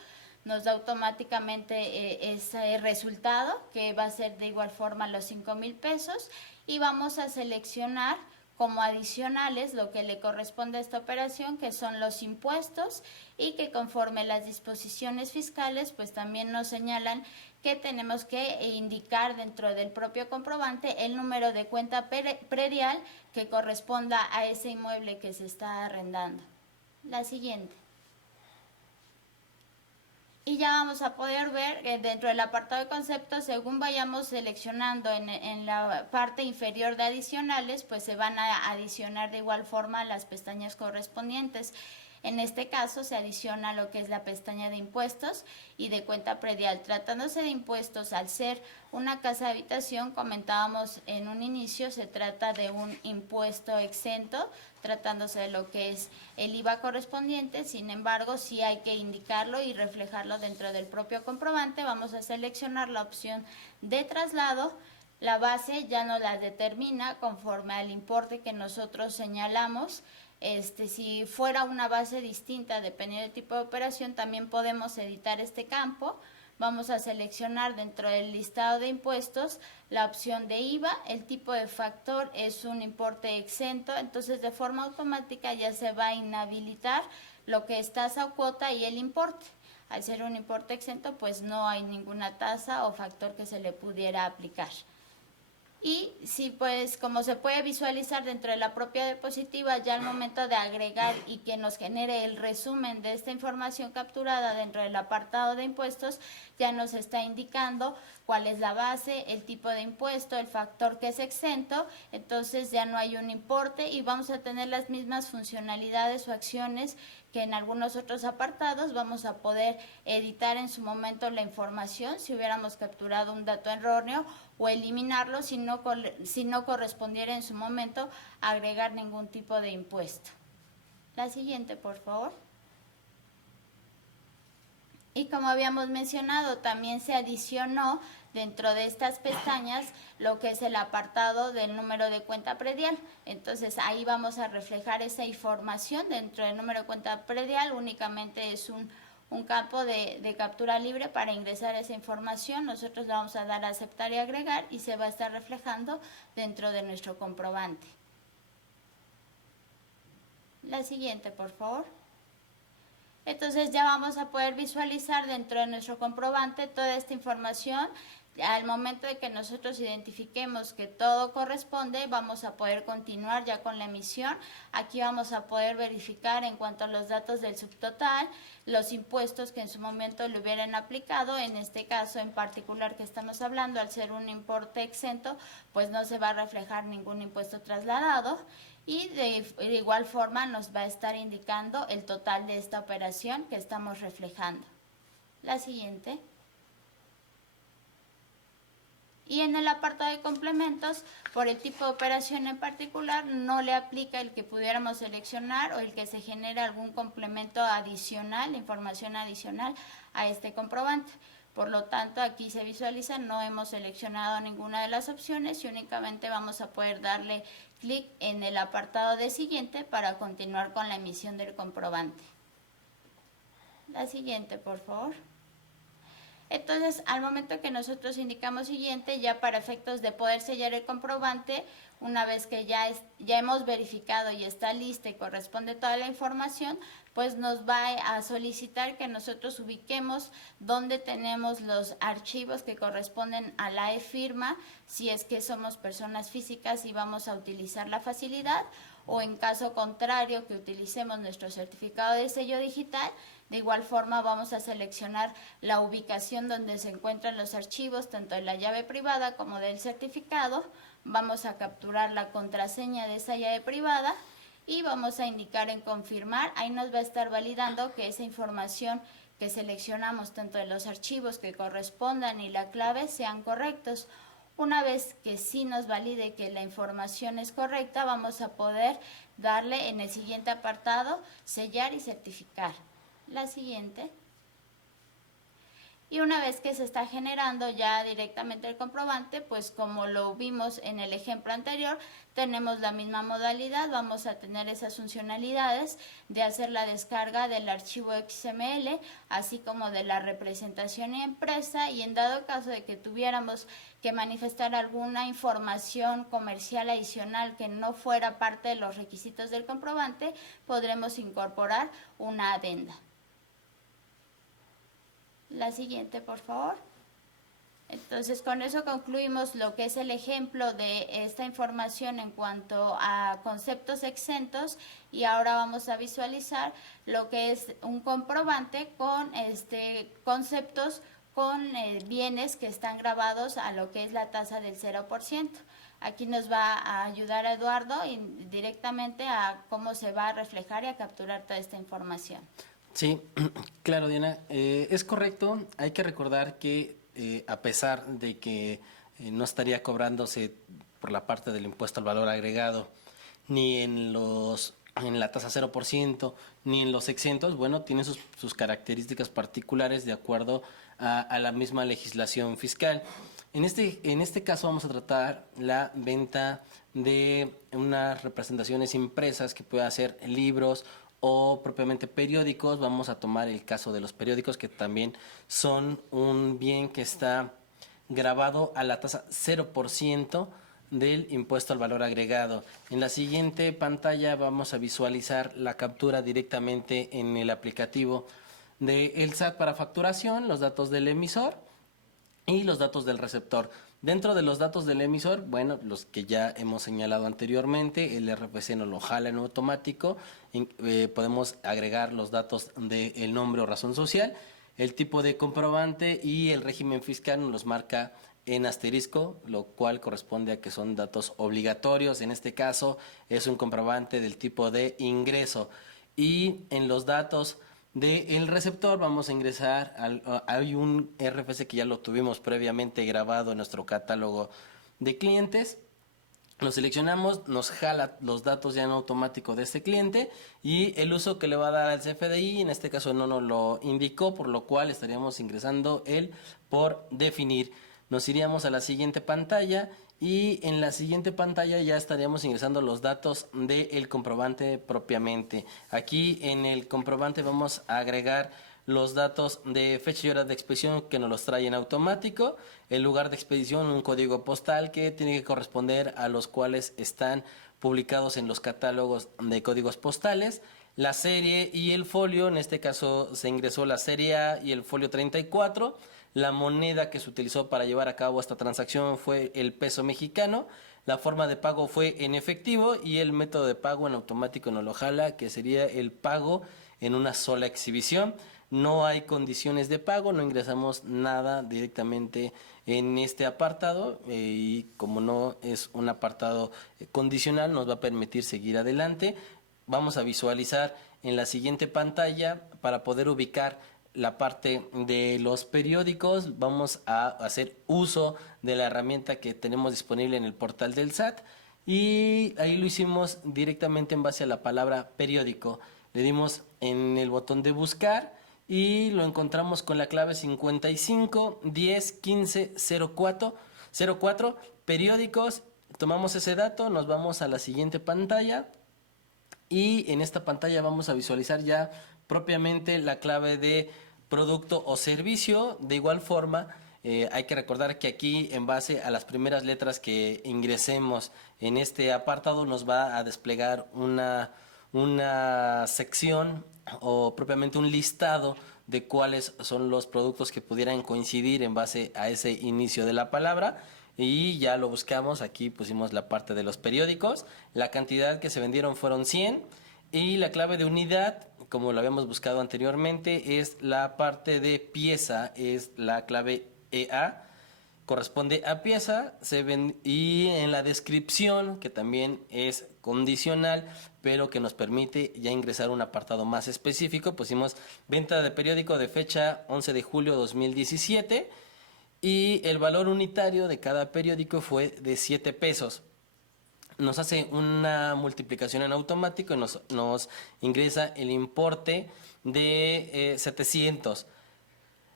Nos da automáticamente ese resultado, que va a ser de igual forma los 5,000 pesos, y vamos a seleccionar como adicionales lo que le corresponde a esta operación, que son los impuestos, y que conforme las disposiciones fiscales pues también nos señalan que tenemos que indicar dentro del propio comprobante el número de cuenta predial que corresponda a ese inmueble que se está arrendando. La siguiente. Y ya vamos a poder ver dentro del apartado de conceptos, según vayamos seleccionando en la parte inferior de adicionales, pues se van a adicionar de igual forma las pestañas correspondientes. En este caso se adiciona lo que es la pestaña de impuestos y de cuenta predial. Tratándose de impuestos, al ser una casa de habitación, comentábamos en un inicio, se trata de un impuesto exento, tratándose de lo que es el IVA correspondiente. Sin embargo, sí hay que indicarlo y reflejarlo dentro del propio comprobante. Vamos a seleccionar la opción de traslado. La base ya nos la determina conforme al importe que nosotros señalamos. Si fuera una base distinta, dependiendo del tipo de operación, también podemos editar este campo. Vamos a seleccionar dentro del listado de impuestos la opción de IVA. El tipo de factor es un importe exento, entonces de forma automática ya se va a inhabilitar lo que es tasa o cuota y el importe. Al ser un importe exento, pues no hay ninguna tasa o factor que se le pudiera aplicar. Y sí, pues como se puede visualizar dentro de la propia diapositiva, ya al momento de agregar y que nos genere el resumen de esta información capturada dentro del apartado de impuestos, ya nos está indicando cuál es la base, el tipo de impuesto, el factor que es exento. Entonces ya no hay un importe y vamos a tener las mismas funcionalidades o acciones que en algunos otros apartados. Vamos a poder editar en su momento la información si hubiéramos capturado un dato erróneo, o eliminarlo si no correspondiera en su momento agregar ningún tipo de impuesto. La siguiente, por favor. Y como habíamos mencionado, también se adicionó dentro de estas pestañas lo que es el apartado del número de cuenta predial. Entonces ahí vamos a reflejar esa información. Dentro del número de cuenta predial únicamente es un campo de captura libre para ingresar esa información. Nosotros le vamos a dar a aceptar y agregar y se va a estar reflejando dentro de nuestro comprobante. La siguiente, por favor. Entonces ya vamos a poder visualizar dentro de nuestro comprobante toda esta información Al momento de que nosotros identifiquemos que todo corresponde, vamos a poder continuar ya con la emisión. Aquí vamos a poder verificar en cuanto a los datos del subtotal, los impuestos que en su momento le hubieran aplicado. En este caso en particular que estamos hablando, al ser un importe exento, pues no se va a reflejar ningún impuesto trasladado. Y de igual forma nos va a estar indicando el total de esta operación que estamos reflejando. La siguiente. Y en el apartado de complementos, por el tipo de operación en particular, no le aplica el que pudiéramos seleccionar o el que se genere algún complemento adicional, información adicional a este comprobante. Por lo tanto, aquí se visualiza, no hemos seleccionado ninguna de las opciones y únicamente vamos a poder darle clic en el apartado de siguiente para continuar con la emisión del comprobante. La siguiente, por favor. Entonces, al momento que nosotros indicamos siguiente, ya para efectos de poder sellar el comprobante, una vez que ya hemos verificado y está lista y corresponde toda la información, pues nos va a solicitar que nosotros ubiquemos dónde tenemos los archivos que corresponden a la e-firma, si es que somos personas físicas y vamos a utilizar la facilidad, o en caso contrario que utilicemos nuestro certificado de sello digital. De igual forma vamos a seleccionar la ubicación donde se encuentran los archivos, tanto de la llave privada como del certificado. Vamos a capturar la contraseña de esa llave privada y vamos a indicar en confirmar. Ahí nos va a estar validando que esa información que seleccionamos, tanto de los archivos que correspondan y la clave, sean correctos. Una vez que sí nos valide que la información es correcta, vamos a poder darle en el siguiente apartado, sellar y certificar. La siguiente. Y una vez que se está generando ya directamente el comprobante, pues como lo vimos en el ejemplo anterior, tenemos la misma modalidad, vamos a tener esas funcionalidades de hacer la descarga del archivo XML, así como de la representación impresa, y en dado caso de que tuviéramos que manifestar alguna información comercial adicional que no fuera parte de los requisitos del comprobante, podremos incorporar una adenda. La siguiente, por favor. Entonces, con eso concluimos lo que es el ejemplo de esta información en cuanto a conceptos exentos, y ahora vamos a visualizar lo que es un comprobante con conceptos con bienes que están grabados a lo que es la tasa del 0%. Aquí nos va a ayudar Eduardo directamente a cómo se va a reflejar y a capturar toda esta información. Sí, claro, Diana. Es correcto. Hay que recordar que a pesar de que no estaría cobrándose por la parte del impuesto al valor agregado, ni en la tasa 0%, ni en los exentos, bueno, tiene sus características particulares de acuerdo a la misma legislación fiscal. En este caso vamos a tratar la venta de unas representaciones impresas que pueda ser libros o propiamente periódicos. Vamos a tomar el caso de los periódicos, que también son un bien que está grabado a la tasa 0% del impuesto al valor agregado. En la siguiente pantalla vamos a visualizar la captura directamente en el aplicativo del SAT para facturación, los datos del emisor y los datos del receptor. Dentro de los datos del emisor, bueno, los que ya hemos señalado anteriormente, el RFC nos lo jala en automático, podemos agregar los datos del nombre o razón social, el tipo de comprobante y el régimen fiscal nos los marca en asterisco, lo cual corresponde a que son datos obligatorios. En este caso es un comprobante del tipo de ingreso. Y en los datos del receptor vamos a ingresar, hay un RFC que ya lo tuvimos previamente grabado en nuestro catálogo de clientes. Lo seleccionamos, nos jala los datos ya en automático de este cliente y el uso que le va a dar al CFDI, en este caso no nos lo indicó, por lo cual estaríamos ingresando el por definir. Nos iríamos a la siguiente pantalla y en la siguiente pantalla ya estaríamos ingresando los datos del comprobante propiamente. Aquí en el comprobante vamos a agregar los datos de fecha y hora de expedición que nos los trae en automático, el lugar de expedición, un código postal que tiene que corresponder a los cuales están publicados en los catálogos de códigos postales, la serie y el folio. En este caso se ingresó la serie A y el folio 34, La moneda que se utilizó para llevar a cabo esta transacción fue el peso mexicano. La forma de pago fue en efectivo y el método de pago en automático en Olojala, que sería el pago en una sola exhibición. No hay condiciones de pago, no ingresamos nada directamente en este apartado y como no es un apartado condicional nos va a permitir seguir adelante. Vamos a visualizar en la siguiente pantalla para poder ubicar la parte de los periódicos. Vamos a hacer uso de la herramienta que tenemos disponible en el portal del SAT y ahí lo hicimos directamente en base a la palabra periódico. Le dimos en el botón de buscar y lo encontramos con la clave 55 10 15 04 periódicos. Tomamos ese dato, nos vamos a la siguiente pantalla y en esta pantalla vamos a visualizar ya propiamente la clave de producto o servicio. De igual forma, hay que recordar que aquí en base a las primeras letras que ingresemos en este apartado nos va a desplegar una sección o propiamente un listado de cuáles son los productos que pudieran coincidir en base a ese inicio de la palabra y ya lo buscamos. Aquí pusimos la parte de los periódicos, la cantidad que se vendieron fueron 100 y la clave de unidad, como lo habíamos buscado anteriormente, es la parte de pieza, es la clave EA, corresponde a pieza. Y en la descripción, que también es condicional, pero que nos permite ya ingresar un apartado más específico, pusimos venta de periódico de fecha 11 de julio 2017 y el valor unitario de cada periódico fue de 7 pesos. Nos hace una multiplicación en automático y nos ingresa el importe de 700.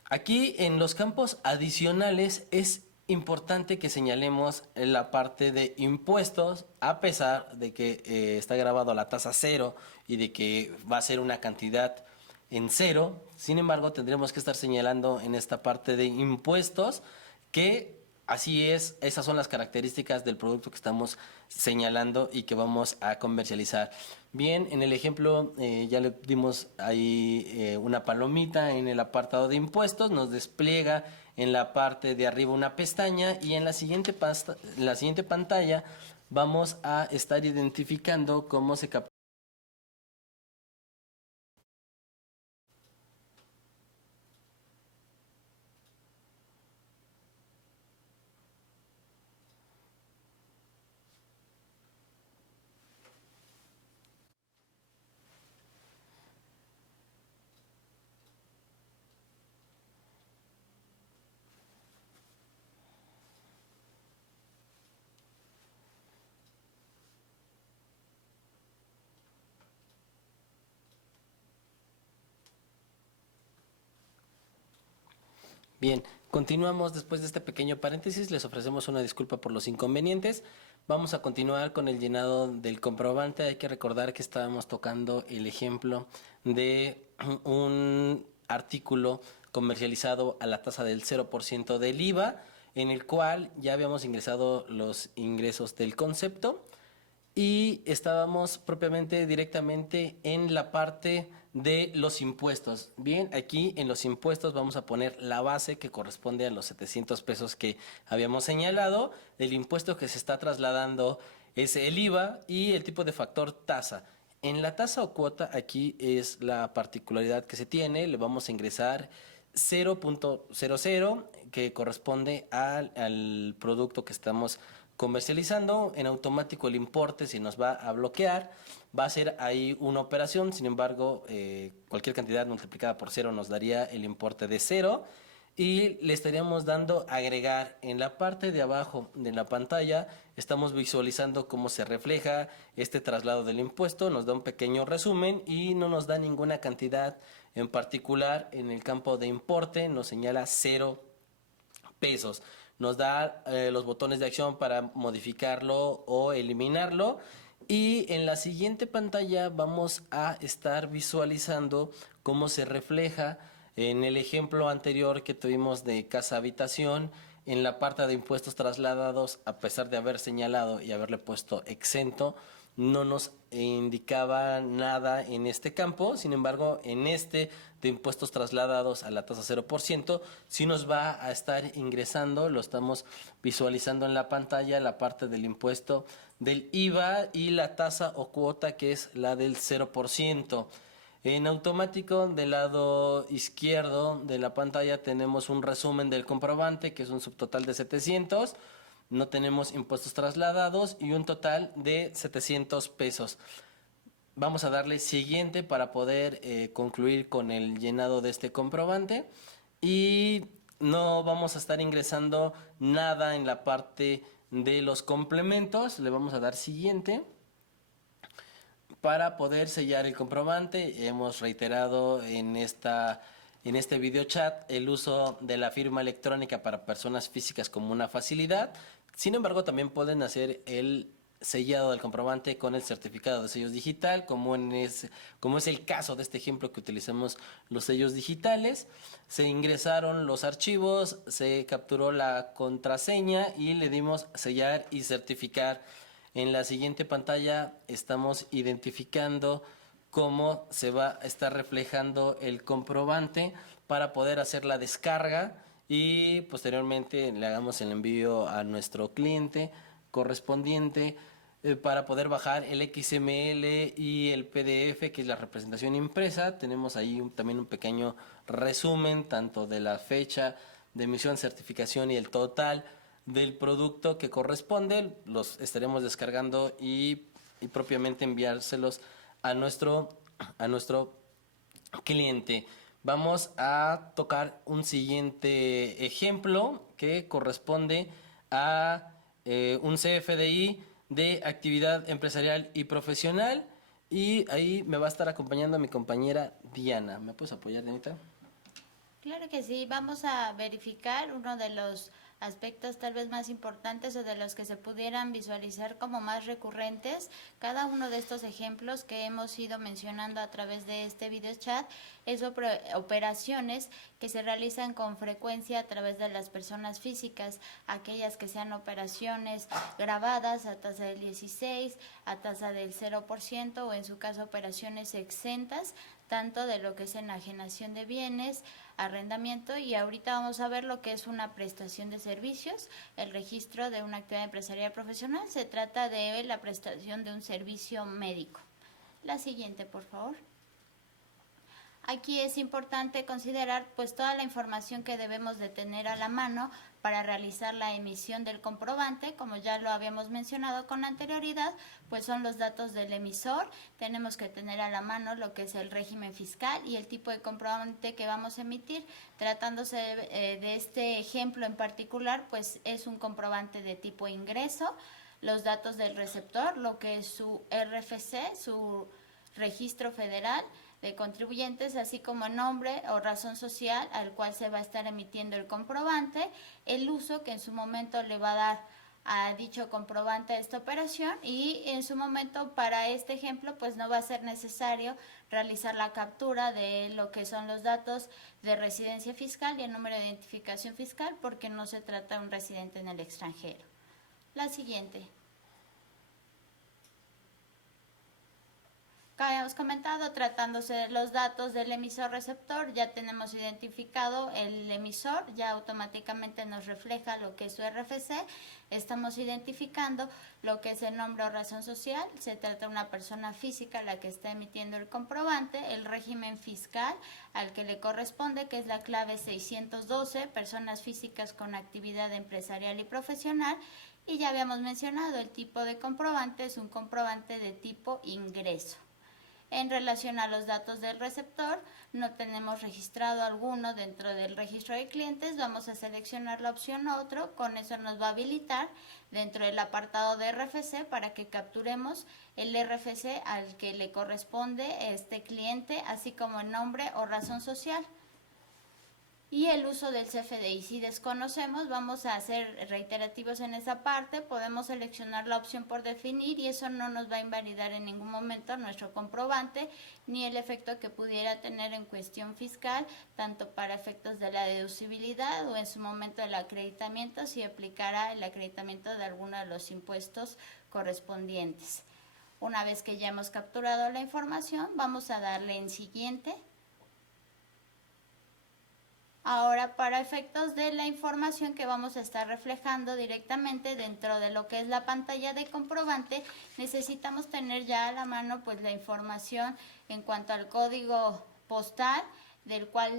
Aquí en los campos adicionales es importante que señalemos la parte de impuestos, a pesar de que está grabado a la tasa cero y de que va a ser una cantidad en cero. Sin embargo, tendremos que estar señalando en esta parte de impuestos que así es, esas son las características del producto que estamos señalando y que vamos a comercializar. Bien, en el ejemplo ya le dimos ahí una palomita en el apartado de impuestos, nos despliega en la parte de arriba una pestaña y en la siguiente pantalla vamos a estar identificando cómo se captura. Bien, continuamos después de este pequeño paréntesis, les ofrecemos una disculpa por los inconvenientes. Vamos a continuar con el llenado del comprobante. Hay que recordar que estábamos tocando el ejemplo de un artículo comercializado a la tasa del 0% del IVA, en el cual ya habíamos ingresado los ingresos del concepto y estábamos propiamente directamente en la parte de los impuestos. Bien, aquí en los impuestos vamos a poner la base que corresponde a los 700 pesos que habíamos señalado. El impuesto que se está trasladando es el IVA y el tipo de factor tasa. En la tasa o cuota, aquí es la particularidad que se tiene, le vamos a ingresar 0.00 que corresponde al producto que estamos comercializando. En automático el importe, si nos va a bloquear, va a ser ahí una operación. Sin embargo, cualquier cantidad multiplicada por cero nos daría el importe de cero y le estaríamos dando agregar. En la parte de abajo de la pantalla estamos visualizando cómo se refleja este traslado del impuesto, nos da un pequeño resumen y no nos da ninguna cantidad en particular. En el campo de importe nos señala 0 pesos. Nos da los botones de acción para modificarlo o eliminarlo. Y en la siguiente pantalla vamos a estar visualizando cómo se refleja en el ejemplo anterior que tuvimos de casa habitación. En la parte de impuestos trasladados, a pesar de haber señalado y haberle puesto exento, no nos indicaba nada en este campo. Sin embargo, en este de impuestos trasladados a la tasa 0%, sí nos va a estar ingresando, lo estamos visualizando en la pantalla, la parte del impuesto del IVA y la tasa o cuota que es la del 0%. En automático, del lado izquierdo de la pantalla tenemos un resumen del comprobante, que es un subtotal de 700. No tenemos impuestos trasladados y un total de 700 pesos. Vamos a darle siguiente para poder concluir con el llenado de este comprobante. Y no vamos a estar ingresando nada en la parte de los complementos. Le vamos a dar siguiente. Para poder sellar el comprobante, hemos reiterado en este video chat el uso de la firma electrónica para personas físicas como una facilidad. Sin embargo, también pueden hacer el sellado del comprobante con el certificado de sellos digital, como es el caso de este ejemplo que utilizamos los sellos digitales. Se ingresaron los archivos, se capturó la contraseña y le dimos sellar y certificar. En la siguiente pantalla estamos identificando cómo se va a estar reflejando el comprobante para poder hacer la descarga y posteriormente le hagamos el envío a nuestro cliente correspondiente para poder bajar el XML y el PDF, que es la representación impresa. Tenemos ahí también un pequeño resumen tanto de la fecha de emisión, certificación y el total del producto que corresponde. Los estaremos descargando y propiamente enviárselos a nuestro cliente. Vamos a tocar un siguiente ejemplo que corresponde a un CFDI de actividad empresarial y profesional, y ahí me va a estar acompañando mi compañera Diana. ¿Me puedes apoyar, Dianita? Claro que sí, vamos a verificar uno de los aspectos tal vez más importantes o de los que se pudieran visualizar como más recurrentes. Cada uno de estos ejemplos que hemos ido mencionando a través de este video chat es operaciones que se realizan con frecuencia a través de las personas físicas, aquellas que sean operaciones grabadas a tasa del 16, a tasa del 0% o en su caso operaciones exentas, tanto de lo que es enajenación de bienes, arrendamiento, y ahorita vamos a ver lo que es una prestación de servicios. El registro de una actividad empresarial profesional se trata de la prestación de un servicio médico. La siguiente, por favor. Aquí es importante considerar pues toda la información que debemos de tener a la mano para realizar la emisión del comprobante. Como ya lo habíamos mencionado con anterioridad, pues son los datos del emisor. Tenemos que tener a la mano lo que es el régimen fiscal y el tipo de comprobante que vamos a emitir. Tratándose de este ejemplo en particular, pues es un comprobante de tipo ingreso. Los datos del receptor, lo que es su RFC, su registro federal de contribuyentes, así como nombre o razón social al cual se va a estar emitiendo el comprobante, el uso que en su momento le va a dar a dicho comprobante a esta operación, y en su momento para este ejemplo pues no va a ser necesario realizar la captura de lo que son los datos de residencia fiscal y el número de identificación fiscal, porque no se trata de un residente en el extranjero. La siguiente. Como habíamos comentado, tratándose de los datos del emisor receptor, ya tenemos identificado el emisor, ya automáticamente nos refleja lo que es su RFC. Estamos identificando lo que es el nombre o razón social, se trata de una persona física la que está emitiendo el comprobante, el régimen fiscal al que le corresponde, que es la clave 612, personas físicas con actividad empresarial y profesional, y ya habíamos mencionado el tipo de comprobante, es un comprobante de tipo ingreso. En relación a los datos del receptor, no tenemos registrado alguno dentro del registro de clientes. Vamos a seleccionar la opción otro, con eso nos va a habilitar dentro del apartado de RFC para que capturemos el RFC al que le corresponde este cliente, así como el nombre o razón social. Y el uso del CFDI, si desconocemos, vamos a ser reiterativos en esa parte, podemos seleccionar la opción por definir y eso no nos va a invalidar en ningún momento nuestro comprobante ni el efecto que pudiera tener en cuestión fiscal, tanto para efectos de la deducibilidad o en su momento del acreditamiento, si aplicara el acreditamiento de alguno de los impuestos correspondientes. Una vez que ya hemos capturado la información, vamos a darle en siguiente. Ahora, para efectos de la información que vamos a estar reflejando directamente dentro de lo que es la pantalla de comprobante, necesitamos tener ya a la mano pues la información en cuanto al código postal del cual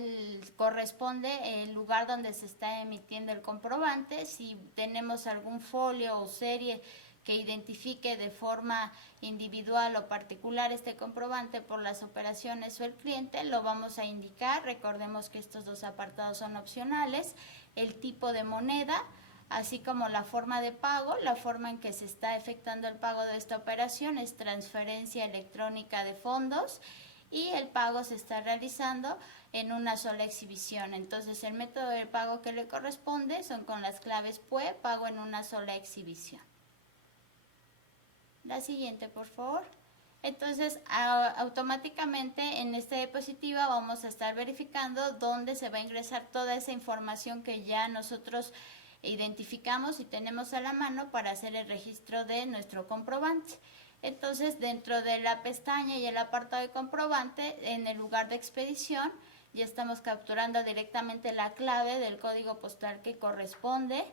corresponde el lugar donde se está emitiendo el comprobante. Si tenemos algún folio o serie que identifique de forma individual o particular este comprobante por las operaciones o el cliente, lo vamos a indicar. Recordemos que estos dos apartados son opcionales. El tipo de moneda, así como la forma de pago. La forma en que se está efectuando el pago de esta operación es transferencia electrónica de fondos y el pago se está realizando en una sola exhibición. Entonces el método de pago que le corresponde son con las claves PUE, pago en una sola exhibición. La siguiente, por favor. Entonces, automáticamente en esta diapositiva vamos a estar verificando dónde se va a ingresar toda esa información que ya nosotros identificamos y tenemos a la mano para hacer el registro de nuestro comprobante. Entonces, dentro de la pestaña y el apartado de comprobante, en el lugar de expedición, ya estamos capturando directamente la clave del código postal que corresponde,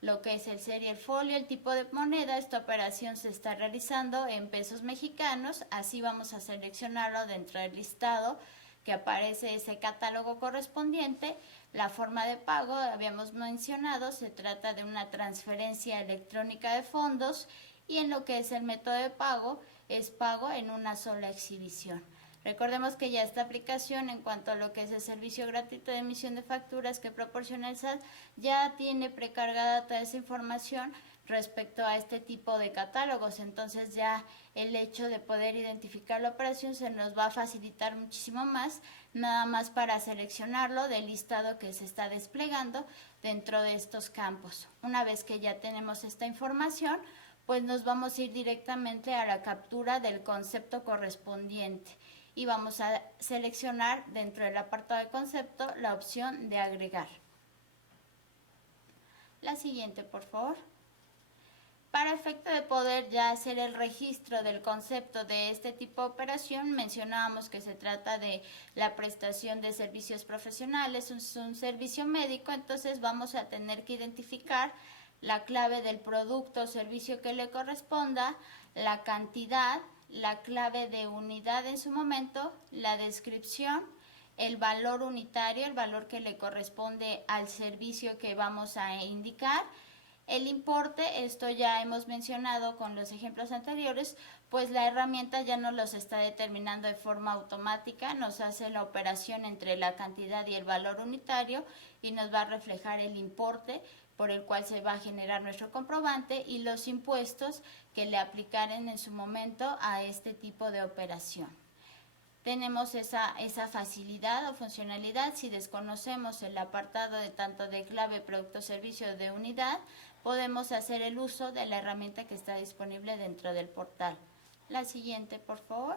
lo que es el serie, el folio, el tipo de moneda. Esta operación se está realizando en pesos mexicanos, así vamos a seleccionarlo dentro del listado que aparece ese catálogo correspondiente. La forma de pago, habíamos mencionado, se trata de una transferencia electrónica de fondos y en lo que es el método de pago, es pago en una sola exhibición. Recordemos que ya esta aplicación, en cuanto a lo que es el servicio gratuito de emisión de facturas que proporciona el SAT, ya tiene precargada toda esa información respecto a este tipo de catálogos. Entonces ya el hecho de poder identificar la operación se nos va a facilitar muchísimo más, nada más para seleccionarlo del listado que se está desplegando dentro de estos campos. Una vez que ya tenemos esta información, pues nos vamos a ir directamente a la captura del concepto correspondiente y vamos a seleccionar dentro del apartado de concepto la opción de agregar. La siguiente, por favor. Para efecto de poder ya hacer el registro del concepto de este tipo de operación, mencionábamos que se trata de la prestación de servicios profesionales, un servicio médico. Entonces vamos a tener que identificar la clave del producto o servicio que le corresponda, la cantidad, la clave de unidad en su momento, la descripción, el valor unitario, el valor que le corresponde al servicio que vamos a indicar, el importe. Esto ya hemos mencionado con los ejemplos anteriores, pues la herramienta ya nos los está determinando de forma automática, nos hace la operación entre la cantidad y el valor unitario y nos va a reflejar el importe por el cual se va a generar nuestro comprobante y los impuestos que le aplicaren en su momento a este tipo de operación. Tenemos esa facilidad o funcionalidad. Si desconocemos el apartado de tanto de clave, producto, servicio, de unidad, podemos hacer el uso de la herramienta que está disponible dentro del portal. La siguiente, por favor.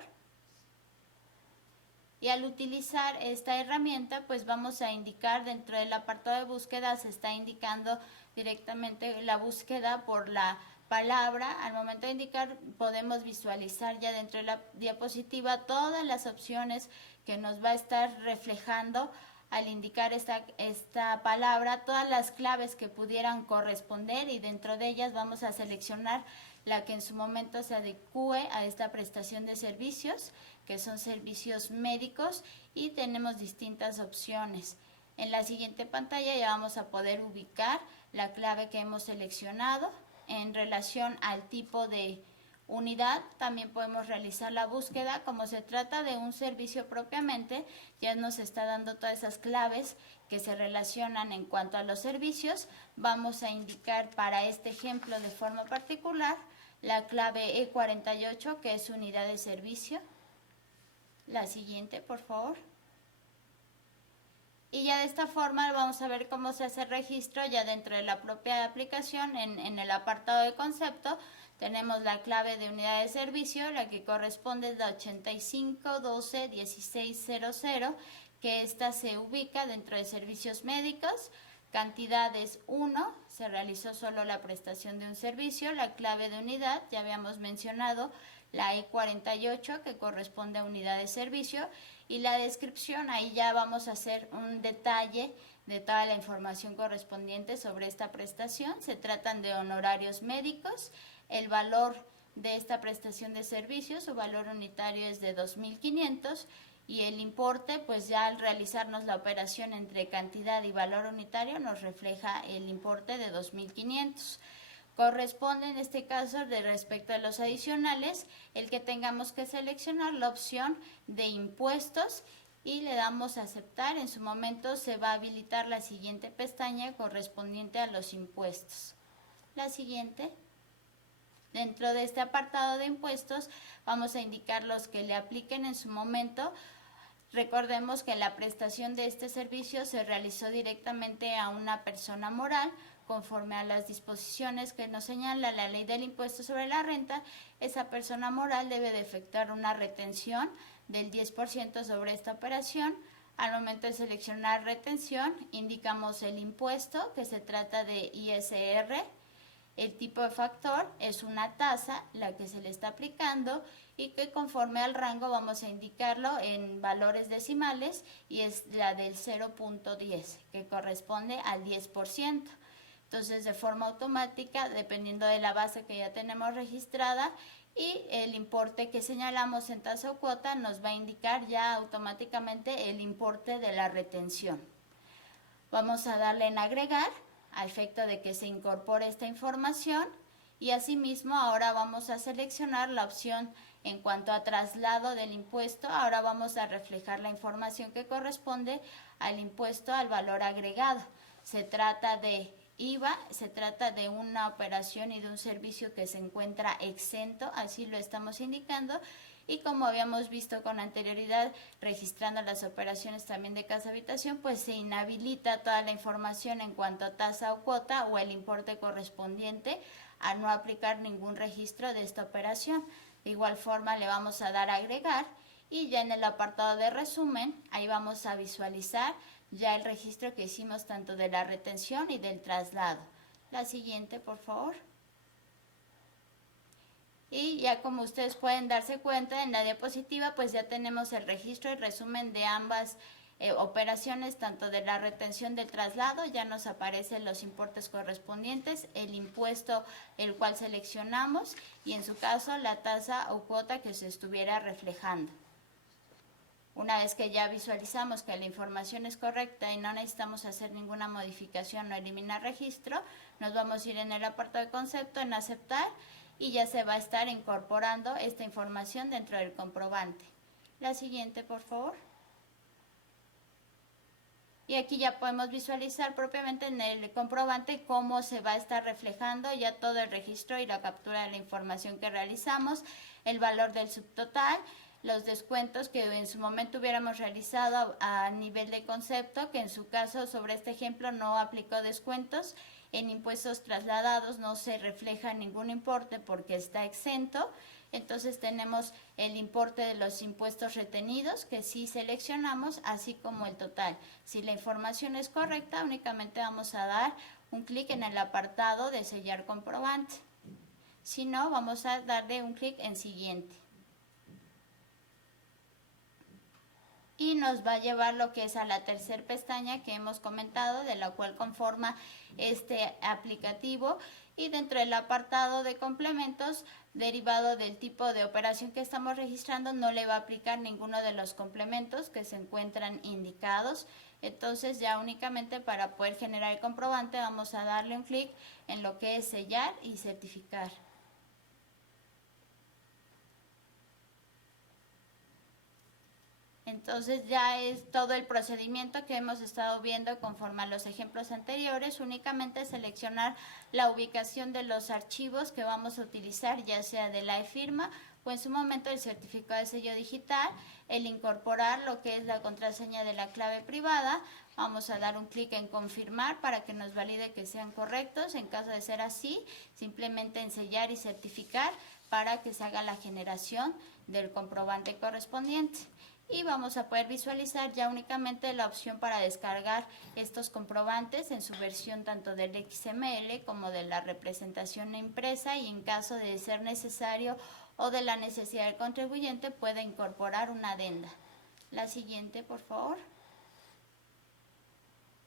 Y al utilizar esta herramienta, pues vamos a indicar dentro del apartado de búsqueda, se está indicando directamente la búsqueda por la palabra. Al momento de indicar, podemos visualizar ya dentro de la diapositiva todas las opciones que nos va a estar reflejando al indicar esta palabra, todas las claves que pudieran corresponder, y dentro de ellas vamos a seleccionar la que en su momento se adecue a esta prestación de servicios, que son servicios médicos, y tenemos distintas opciones. En la siguiente pantalla ya vamos a poder ubicar la clave que hemos seleccionado. En relación al tipo de unidad, también podemos realizar la búsqueda. Como se trata de un servicio propiamente, ya nos está dando todas esas claves que se relacionan en cuanto a los servicios. Vamos a indicar para este ejemplo de forma particular la clave E48, que es unidad de servicio. La siguiente, por favor. Y ya de esta forma vamos a ver cómo se hace el registro ya dentro de la propia aplicación. En el apartado de concepto tenemos la clave de unidad de servicio, la que corresponde es la 85121600, que esta se ubica dentro de servicios médicos. Cantidad es 1, se realizó solo la prestación de un servicio. La clave de unidad, ya habíamos mencionado la E48 que corresponde a unidad de servicio y la descripción, ahí ya vamos a hacer un detalle de toda la información correspondiente sobre esta prestación. Se tratan de honorarios médicos, el valor de esta prestación de servicios, su valor unitario es de 2.500 y el importe, pues ya al realizarnos la operación entre cantidad y valor unitario nos refleja el importe de 2.500. Corresponde en este caso, de respecto a los adicionales, el que tengamos que seleccionar la opción de impuestos y le damos a aceptar. En su momento se va a habilitar la siguiente pestaña correspondiente a los impuestos. La siguiente. Dentro de este apartado de impuestos vamos a indicar los que le apliquen en su momento. Recordemos que la prestación de este servicio se realizó directamente a una persona moral, conforme a las disposiciones que nos señala la ley del impuesto sobre la renta. Esa persona moral debe de efectuar una retención del 10% sobre esta operación. Al momento de seleccionar retención, indicamos el impuesto, que se trata de ISR. El tipo de factor es una tasa, la que se le está aplicando, y que conforme al rango vamos a indicarlo en valores decimales, y es la del 0.10, que corresponde al 10%. Entonces, de forma automática, dependiendo de la base que ya tenemos registrada y el importe que señalamos en tasa o cuota, nos va a indicar ya automáticamente el importe de la retención. Vamos a darle en agregar a efecto de que se incorpore esta información y asimismo ahora vamos a seleccionar la opción en cuanto a traslado del impuesto. Ahora vamos a reflejar la información que corresponde al impuesto al valor agregado. Se trata de IVA, se trata de una operación y de un servicio que se encuentra exento, así lo estamos indicando, y como habíamos visto con anterioridad, registrando las operaciones también de casa habitación, pues se inhabilita toda la información en cuanto a tasa o cuota o el importe correspondiente a no aplicar ningún registro de esta operación. De igual forma le vamos a dar a agregar y ya en el apartado de resumen, ahí vamos a visualizar ya el registro que hicimos tanto de la retención y del traslado. La siguiente, por favor. Y ya como ustedes pueden darse cuenta, en la diapositiva pues ya tenemos el registro y resumen de ambas operaciones, tanto de la retención del traslado, ya nos aparecen los importes correspondientes, el impuesto el cual seleccionamos y en su caso la tasa o cuota que se estuviera reflejando. Una vez que ya visualizamos que la información es correcta y no necesitamos hacer ninguna modificación o eliminar registro, nos vamos a ir en el apartado de concepto, en aceptar, y ya se va a estar incorporando esta información dentro del comprobante. La siguiente, por favor. Y aquí ya podemos visualizar propiamente en el comprobante cómo se va a estar reflejando ya todo el registro y la captura de la información que realizamos, el valor del subtotal, los descuentos que en su momento hubiéramos realizado a nivel de concepto, que en su caso sobre este ejemplo no aplicó descuentos. En impuestos trasladados no se refleja ningún importe porque está exento. Entonces tenemos el importe de los impuestos retenidos que sí seleccionamos, así como el total. Si la información es correcta, únicamente vamos a dar un clic en el apartado de sellar comprobante. Si no, vamos a darle un clic en siguiente. Y nos va a llevar lo que es a la tercera pestaña que hemos comentado, de la cual conforma este aplicativo, y dentro del apartado de complementos, derivado del tipo de operación que estamos registrando, no le va a aplicar ninguno de los complementos que se encuentran indicados. Entonces ya únicamente para poder generar el comprobante vamos a darle un clic en lo que es sellar y certificar. Entonces ya es todo el procedimiento que hemos estado viendo conforme a los ejemplos anteriores, únicamente seleccionar la ubicación de los archivos que vamos a utilizar, ya sea de la e-firma o en su momento el certificado de sello digital, el incorporar lo que es la contraseña de la clave privada. Vamos a dar un clic en confirmar para que nos valide que sean correctos. En caso de ser así, simplemente en sellar y certificar para que se haga la generación del comprobante correspondiente. Y vamos a poder visualizar ya únicamente la opción para descargar estos comprobantes en su versión tanto del XML como de la representación impresa, y en caso de ser necesario o de la necesidad del contribuyente, pueda incorporar una adenda. La siguiente, por favor.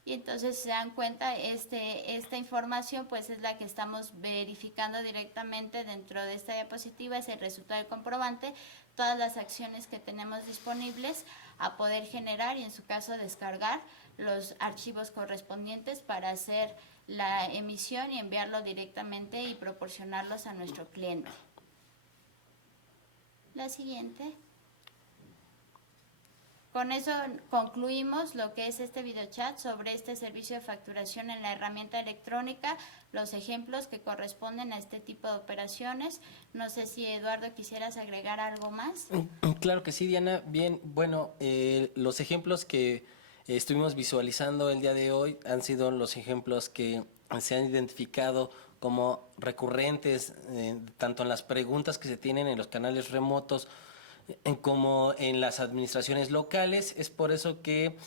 Y entonces se dan cuenta, esta información pues es la que estamos verificando directamente dentro de esta diapositiva, es el resultado del comprobante, todas las acciones que tenemos disponibles a poder generar y en su caso descargar los archivos correspondientes para hacer la emisión y enviarlo directamente y proporcionarlos a nuestro cliente. La siguiente. Con eso concluimos lo que es este videochat sobre este servicio de facturación en la herramienta electrónica, los ejemplos que corresponden a este tipo de operaciones. No sé si, Eduardo, quisieras agregar algo más. Claro que sí, Diana. Bien, bueno, los ejemplos que estuvimos visualizando el día de hoy han sido los ejemplos que se han identificado como recurrentes, tanto en las preguntas que se tienen en los canales remotos, como en las administraciones locales. Es por eso que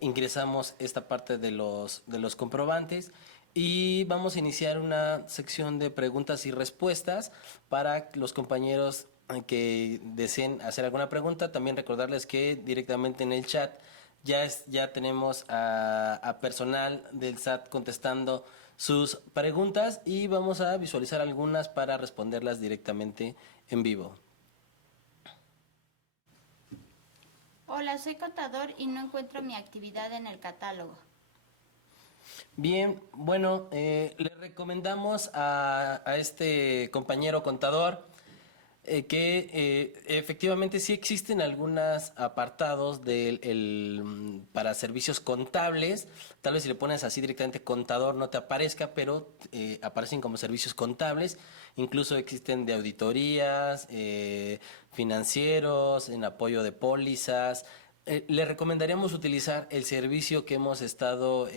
ingresamos esta parte de los comprobantes y vamos a iniciar una sección de preguntas y respuestas para los compañeros que deseen hacer alguna pregunta. También recordarles que directamente en el chat ya tenemos a personal del SAT contestando sus preguntas y vamos a visualizar algunas para responderlas directamente en vivo. Hola, soy contador y no encuentro mi actividad en el catálogo. Bien, bueno, le recomendamos a este compañero contador que efectivamente sí existen algunos apartados para servicios contables. Tal vez si le pones así directamente contador no te aparezca, pero aparecen como servicios contables. Incluso existen de auditorías, financieros, en apoyo de pólizas. Le recomendaríamos utilizar el servicio que hemos estado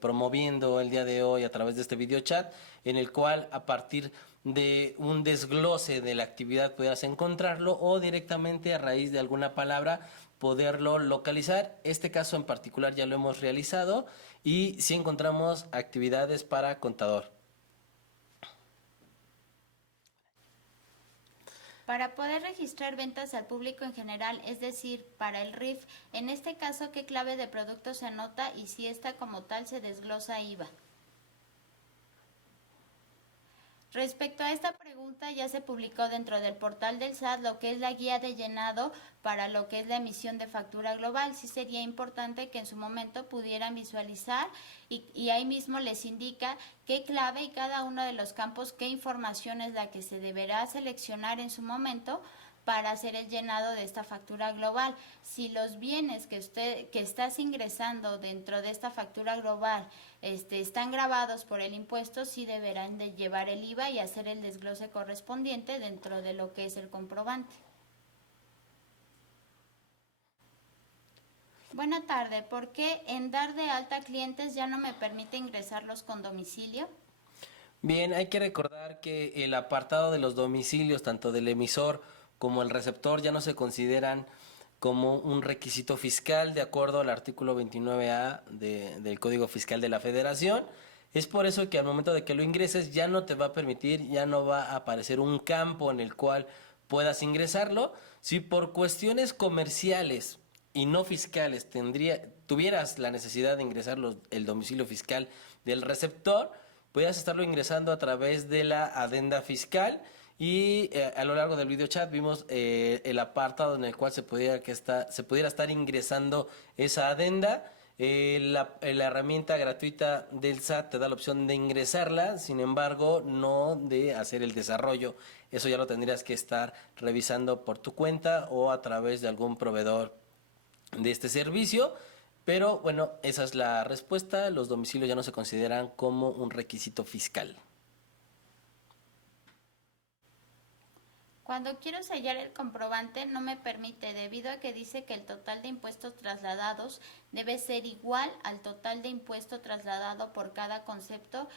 promoviendo el día de hoy a través de este video chat, en el cual a partir de un desglose de la actividad pudieras encontrarlo o directamente a raíz de alguna palabra poderlo localizar. Este caso en particular ya lo hemos realizado y sí encontramos actividades para contador. Para poder registrar ventas al público en general, es decir, para el RIF, en este caso, ¿qué clave de producto se anota y si esta como tal se desglosa IVA? Respecto a esta pregunta, ya se publicó dentro del portal del SAT lo que es la guía de llenado para lo que es la emisión de factura global. Sí sería importante que en su momento pudieran visualizar y ahí mismo les indica qué clave y cada uno de los campos, qué información es la que se deberá seleccionar en su momento para hacer el llenado de esta factura global. Si los bienes que estás ingresando dentro de esta factura global están grabados por el impuesto, sí deberán de llevar el IVA y hacer el desglose correspondiente dentro de lo que es el comprobante. Buena tarde, ¿por qué en dar de alta clientes ya no me permite ingresarlos con domicilio? Bien, hay que recordar que el apartado de los domicilios, tanto del emisor como el receptor, ya no se consideran como un requisito fiscal de acuerdo al artículo 29A del Código Fiscal de la Federación. Es por eso que al momento de que lo ingreses ya no te va a permitir, ya no va a aparecer un campo en el cual puedas ingresarlo. Si por cuestiones comerciales y no fiscales tuvieras la necesidad de ingresar el domicilio fiscal del receptor, podrías estarlo ingresando a través de la adenda fiscal. Y a lo largo del video chat vimos el apartado en el cual se pudiera estar ingresando esa adenda. La herramienta gratuita del SAT te da la opción de ingresarla, sin embargo, no de hacer el desarrollo. Eso ya lo tendrías que estar revisando por tu cuenta o a través de algún proveedor de este servicio. Pero bueno, esa es la respuesta. Los domicilios ya no se consideran como un requisito fiscal. Cuando quiero sellar el comprobante no me permite debido a que dice que el total de impuestos trasladados debe ser igual al total de impuesto trasladado por cada concepto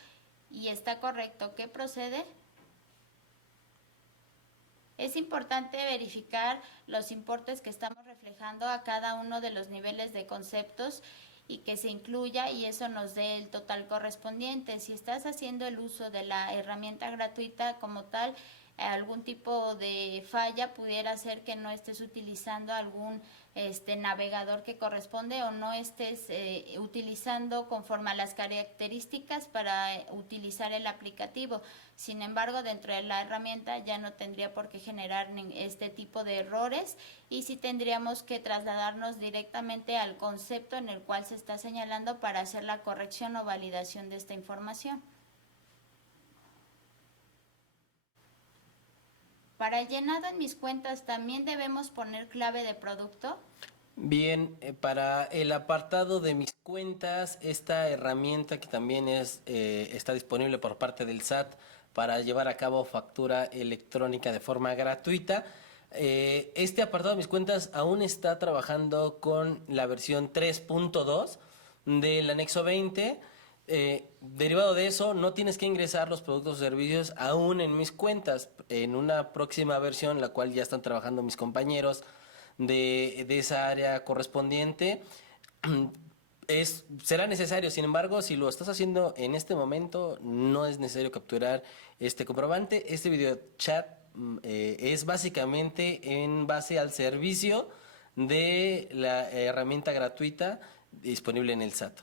y está correcto. ¿Qué procede? Es importante verificar los importes que estamos reflejando a cada uno de los niveles de conceptos y que se incluya y eso nos dé el total correspondiente. Si estás haciendo el uso de la herramienta gratuita como tal, algún tipo de falla pudiera ser que no estés utilizando algún navegador que corresponde o no estés utilizando conforme a las características para utilizar el aplicativo. Sin embargo, dentro de la herramienta ya no tendría por qué generar este tipo de errores y sí tendríamos que trasladarnos directamente al concepto en el cual se está señalando para hacer la corrección o validación de esta información. Para el llenado en mis cuentas, ¿también debemos poner clave de producto? Bien, para el apartado de mis cuentas, esta herramienta que también está disponible por parte del SAT para llevar a cabo factura electrónica de forma gratuita. Este apartado de mis cuentas aún está trabajando con la versión 3.2 del anexo 20. Derivado de eso, no tienes que ingresar los productos o servicios aún en mis cuentas. En una próxima versión, la cual ya están trabajando mis compañeros de esa área correspondiente, será necesario. Sin embargo, si lo estás haciendo en este momento, no es necesario capturar este comprobante. Este video chat es básicamente en base al servicio de la herramienta gratuita disponible en el SAT.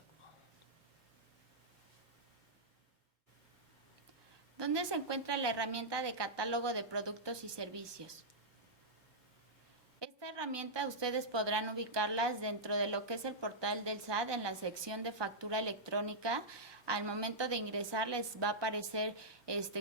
¿Dónde se encuentra la herramienta de catálogo de productos y servicios? Esta herramienta ustedes podrán ubicarlas dentro de lo que es el portal del SAT en la sección de factura electrónica. Al momento de ingresar les va a aparecer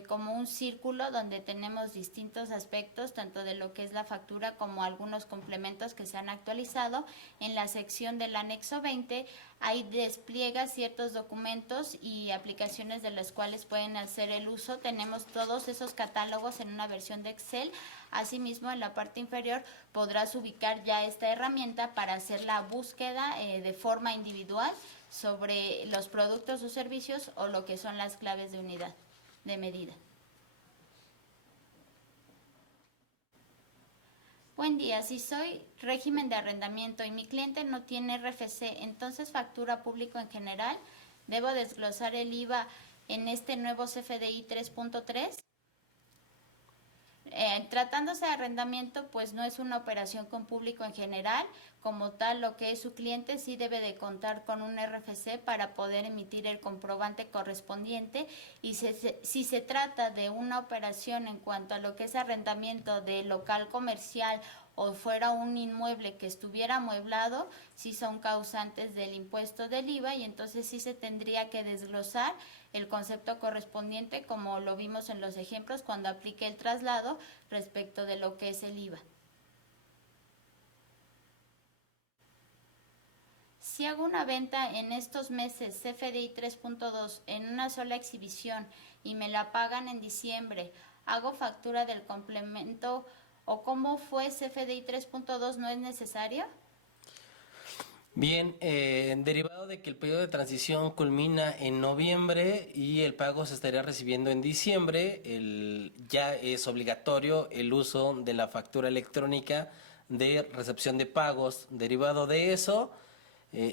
como un círculo donde tenemos distintos aspectos, tanto de lo que es la factura como algunos complementos que se han actualizado. En la sección del anexo 20 ahí despliega ciertos documentos y aplicaciones de las cuales pueden hacer el uso. Tenemos todos esos catálogos en una versión de Excel. Asimismo, en la parte inferior podrás ubicar ya esta herramienta para hacer la búsqueda de forma individual sobre los productos o servicios o lo que son las claves de unidad de medida. Buen día, si soy régimen de arrendamiento y mi cliente no tiene RFC, entonces factura público en general, ¿debo desglosar el IVA en este nuevo CFDI 3.3? Tratándose de arrendamiento, pues no es una operación con público en general. Como tal, lo que es su cliente sí debe de contar con un RFC para poder emitir el comprobante correspondiente. Y si se trata de una operación en cuanto a lo que es arrendamiento de local comercial o fuera un inmueble que estuviera amueblado, sí son causantes del impuesto del IVA y entonces sí se tendría que desglosar el concepto correspondiente como lo vimos en los ejemplos cuando aplique el traslado respecto de lo que es el IVA. Si hago una venta en estos meses CFDI 3.2 en una sola exhibición y me la pagan en diciembre, ¿hago factura del complemento o cómo fue CFDI 3.2 no es necesario? Bien, derivado de que el periodo de transición culmina en noviembre y el pago se estaría recibiendo en diciembre, ya es obligatorio el uso de la factura electrónica de recepción de pagos. Derivado de eso,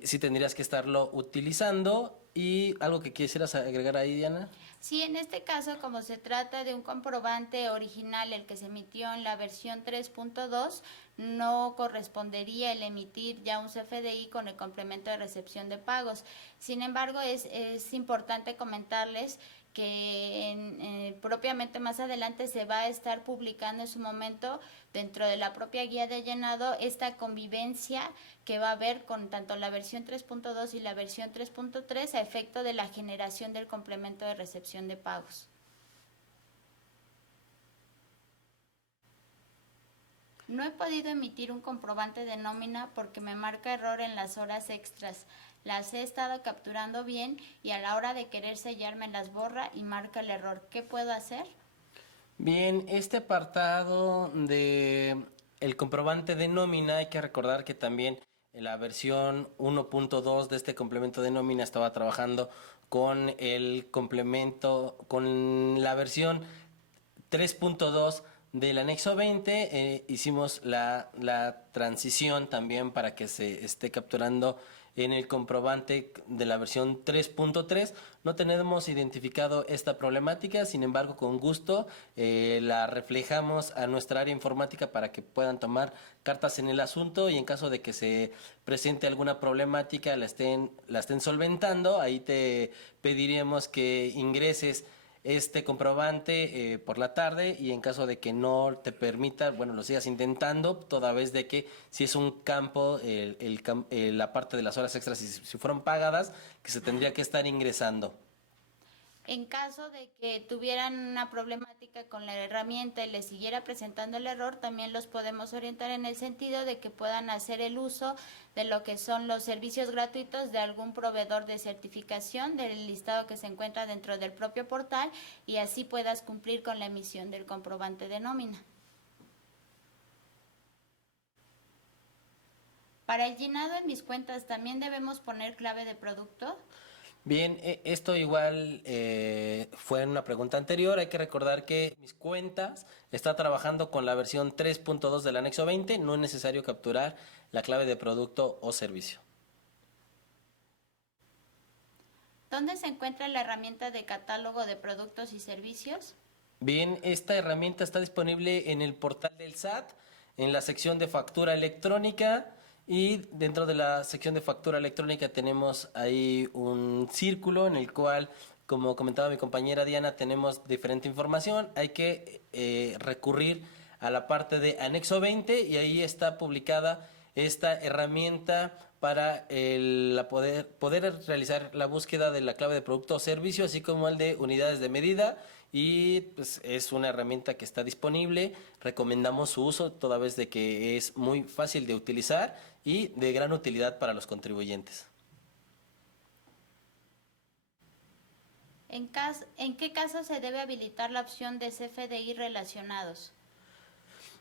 sí tendrías que estarlo utilizando. ¿Y algo que quisieras agregar ahí, Diana? Sí, en este caso, como se trata de un comprobante original, el que se emitió en la versión 3.2, no correspondería el emitir ya un CFDI con el complemento de recepción de pagos. Sin embargo, es importante comentarles que propiamente más adelante se va a estar publicando en su momento dentro de la propia guía de llenado esta convivencia que va a haber con tanto la versión 3.2 y la versión 3.3 a efecto de la generación del complemento de recepción de pagos. No he podido emitir un comprobante de nómina porque me marca error en las horas extras. Las he estado capturando bien y a la hora de querer sellar me las borra y marca el error. ¿Qué puedo hacer? Bien, este apartado de el comprobante de nómina, hay que recordar que también en la versión 1.2 de este complemento de nómina estaba trabajando con el complemento, con la versión 3.2 del anexo 20, hicimos la transición también para que se esté capturando en el comprobante de la versión 3.3. No tenemos identificado esta problemática, sin embargo, con gusto la reflejamos a nuestra área informática para que puedan tomar cartas en el asunto, y en caso de que se presente alguna problemática, la estén solventando, ahí te pediremos que ingreses este comprobante por la tarde, y en caso de que no te permita, bueno, lo sigas intentando, toda vez de que si es un campo, la parte de las horas extras, si fueron pagadas, que se tendría que estar ingresando. En caso de que tuvieran una problemática con la herramienta y les siguiera presentando el error, también los podemos orientar en el sentido de que puedan hacer el uso de lo que son los servicios gratuitos de algún proveedor de certificación del listado que se encuentra dentro del propio portal, y así puedas cumplir con la emisión del comprobante de nómina. Para el llenado en mis cuentas, ¿también debemos poner clave de producto? Bien, esto igual fue en una pregunta anterior. Hay que recordar que mis cuentas está trabajando con la versión 3.2 del anexo 20. No es necesario capturar la clave de producto o servicio. ¿Dónde se encuentra la herramienta de catálogo de productos y servicios? Bien, esta herramienta está disponible en el portal del SAT, en la sección de factura electrónica, y dentro de la sección de factura electrónica tenemos ahí un círculo en el cual, como comentaba mi compañera Diana, tenemos diferente información. Hay que recurrir a la parte de anexo 20, y ahí está publicada esta herramienta para poder realizar la búsqueda de la clave de producto o servicio, así como el de unidades de medida. Y pues es una herramienta que está disponible. Recomendamos su uso toda vez de que es muy fácil de utilizar y de gran utilidad para los contribuyentes. ¿En qué caso se debe habilitar la opción de CFDI relacionados?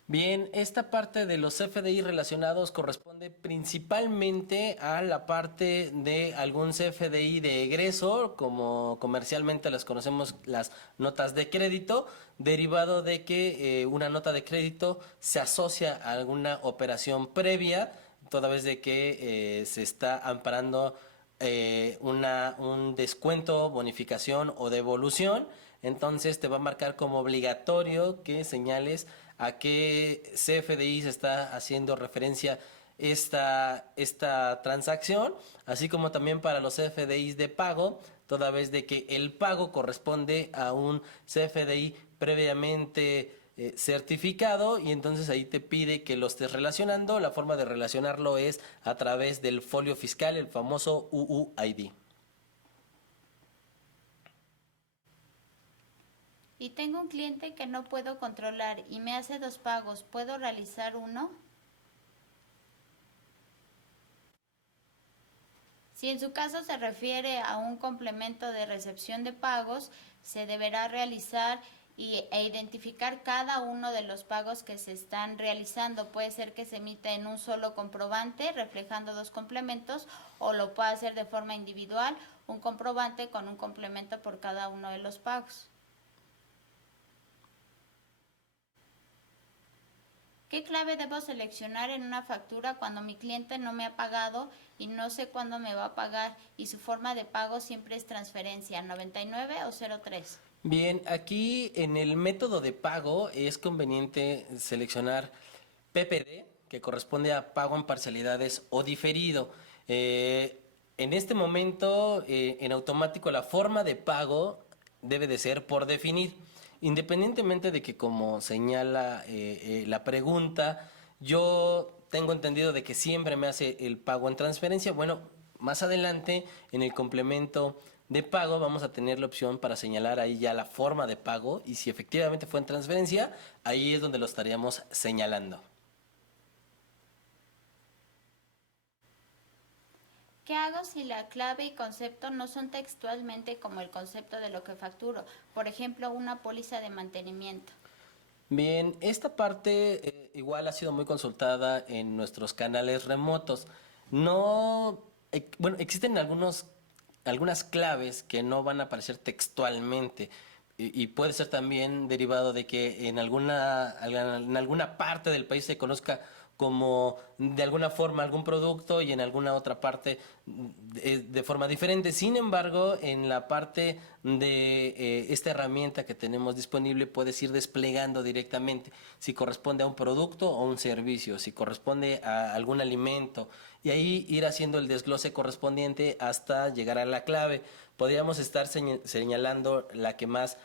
Bien, esta parte de los CFDI relacionados corresponde principalmente a la parte de algún CFDI de egreso, como comercialmente las conocemos, las notas de crédito, derivado de que una nota de crédito se asocia a alguna operación previa, toda vez de que se está amparando un descuento, bonificación o devolución. Entonces te va a marcar como obligatorio que señales a qué CFDI se está haciendo referencia esta transacción, así como también para los CFDIs de pago, toda vez de que el pago corresponde a un CFDI previamente certificado, y entonces ahí te pide que lo estés relacionando. La forma de relacionarlo es a través del folio fiscal, el famoso UUID. Y tengo un cliente que no puedo controlar y me hace 2 pagos, ¿puedo realizar uno? Si en su caso se refiere a un complemento de recepción de pagos, se deberá realizar e identificar cada uno de los pagos que se están realizando. Puede ser que se emita en un solo comprobante reflejando 2 complementos, o lo puede hacer de forma individual, un comprobante con un complemento por cada uno de los pagos. ¿Qué clave debo seleccionar en una factura cuando mi cliente no me ha pagado y no sé cuándo me va a pagar, y su forma de pago siempre es transferencia, 99 o 03? Bien, aquí en el método de pago es conveniente seleccionar PPD, que corresponde a pago en parcialidades o diferido. En este momento, en automático, la forma de pago debe de ser por definir. Independientemente de que, como señala la pregunta, yo tengo entendido de que siempre me hace el pago en transferencia. Bueno, más adelante en el complemento de pago vamos a tener la opción para señalar ahí ya la forma de pago, y si efectivamente fue en transferencia, ahí es donde lo estaríamos señalando. ¿Qué hago si la clave y concepto no son textualmente como el concepto de lo que facturo? Por ejemplo, una póliza de mantenimiento. Bien, esta parte igual ha sido muy consultada en nuestros canales remotos. No, bueno, existen algunas claves que no van a aparecer textualmente. y puede ser también derivado de que en alguna parte del país se conozca como de alguna forma algún producto y en alguna otra parte de forma diferente. Sin embargo, en la parte de esta herramienta que tenemos disponible puedes ir desplegando directamente si corresponde a un producto o un servicio, si corresponde a algún alimento y ahí ir haciendo el desglose correspondiente hasta llegar a la clave. Podríamos estar señalando la que más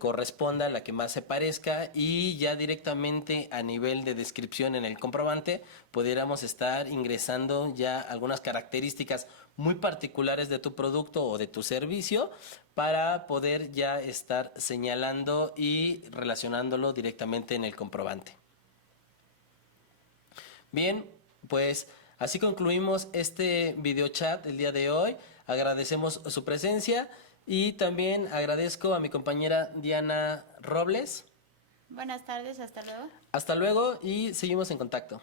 corresponda, la que más se parezca y ya directamente a nivel de descripción en el comprobante pudiéramos estar ingresando ya algunas características muy particulares de tu producto o de tu servicio para poder ya estar señalando y relacionándolo directamente en el comprobante. Bien, pues así concluimos este video chat el día de hoy. Agradecemos su presencia y también agradezco a mi compañera Diana Robles. Buenas tardes, hasta luego. Hasta luego y seguimos en contacto.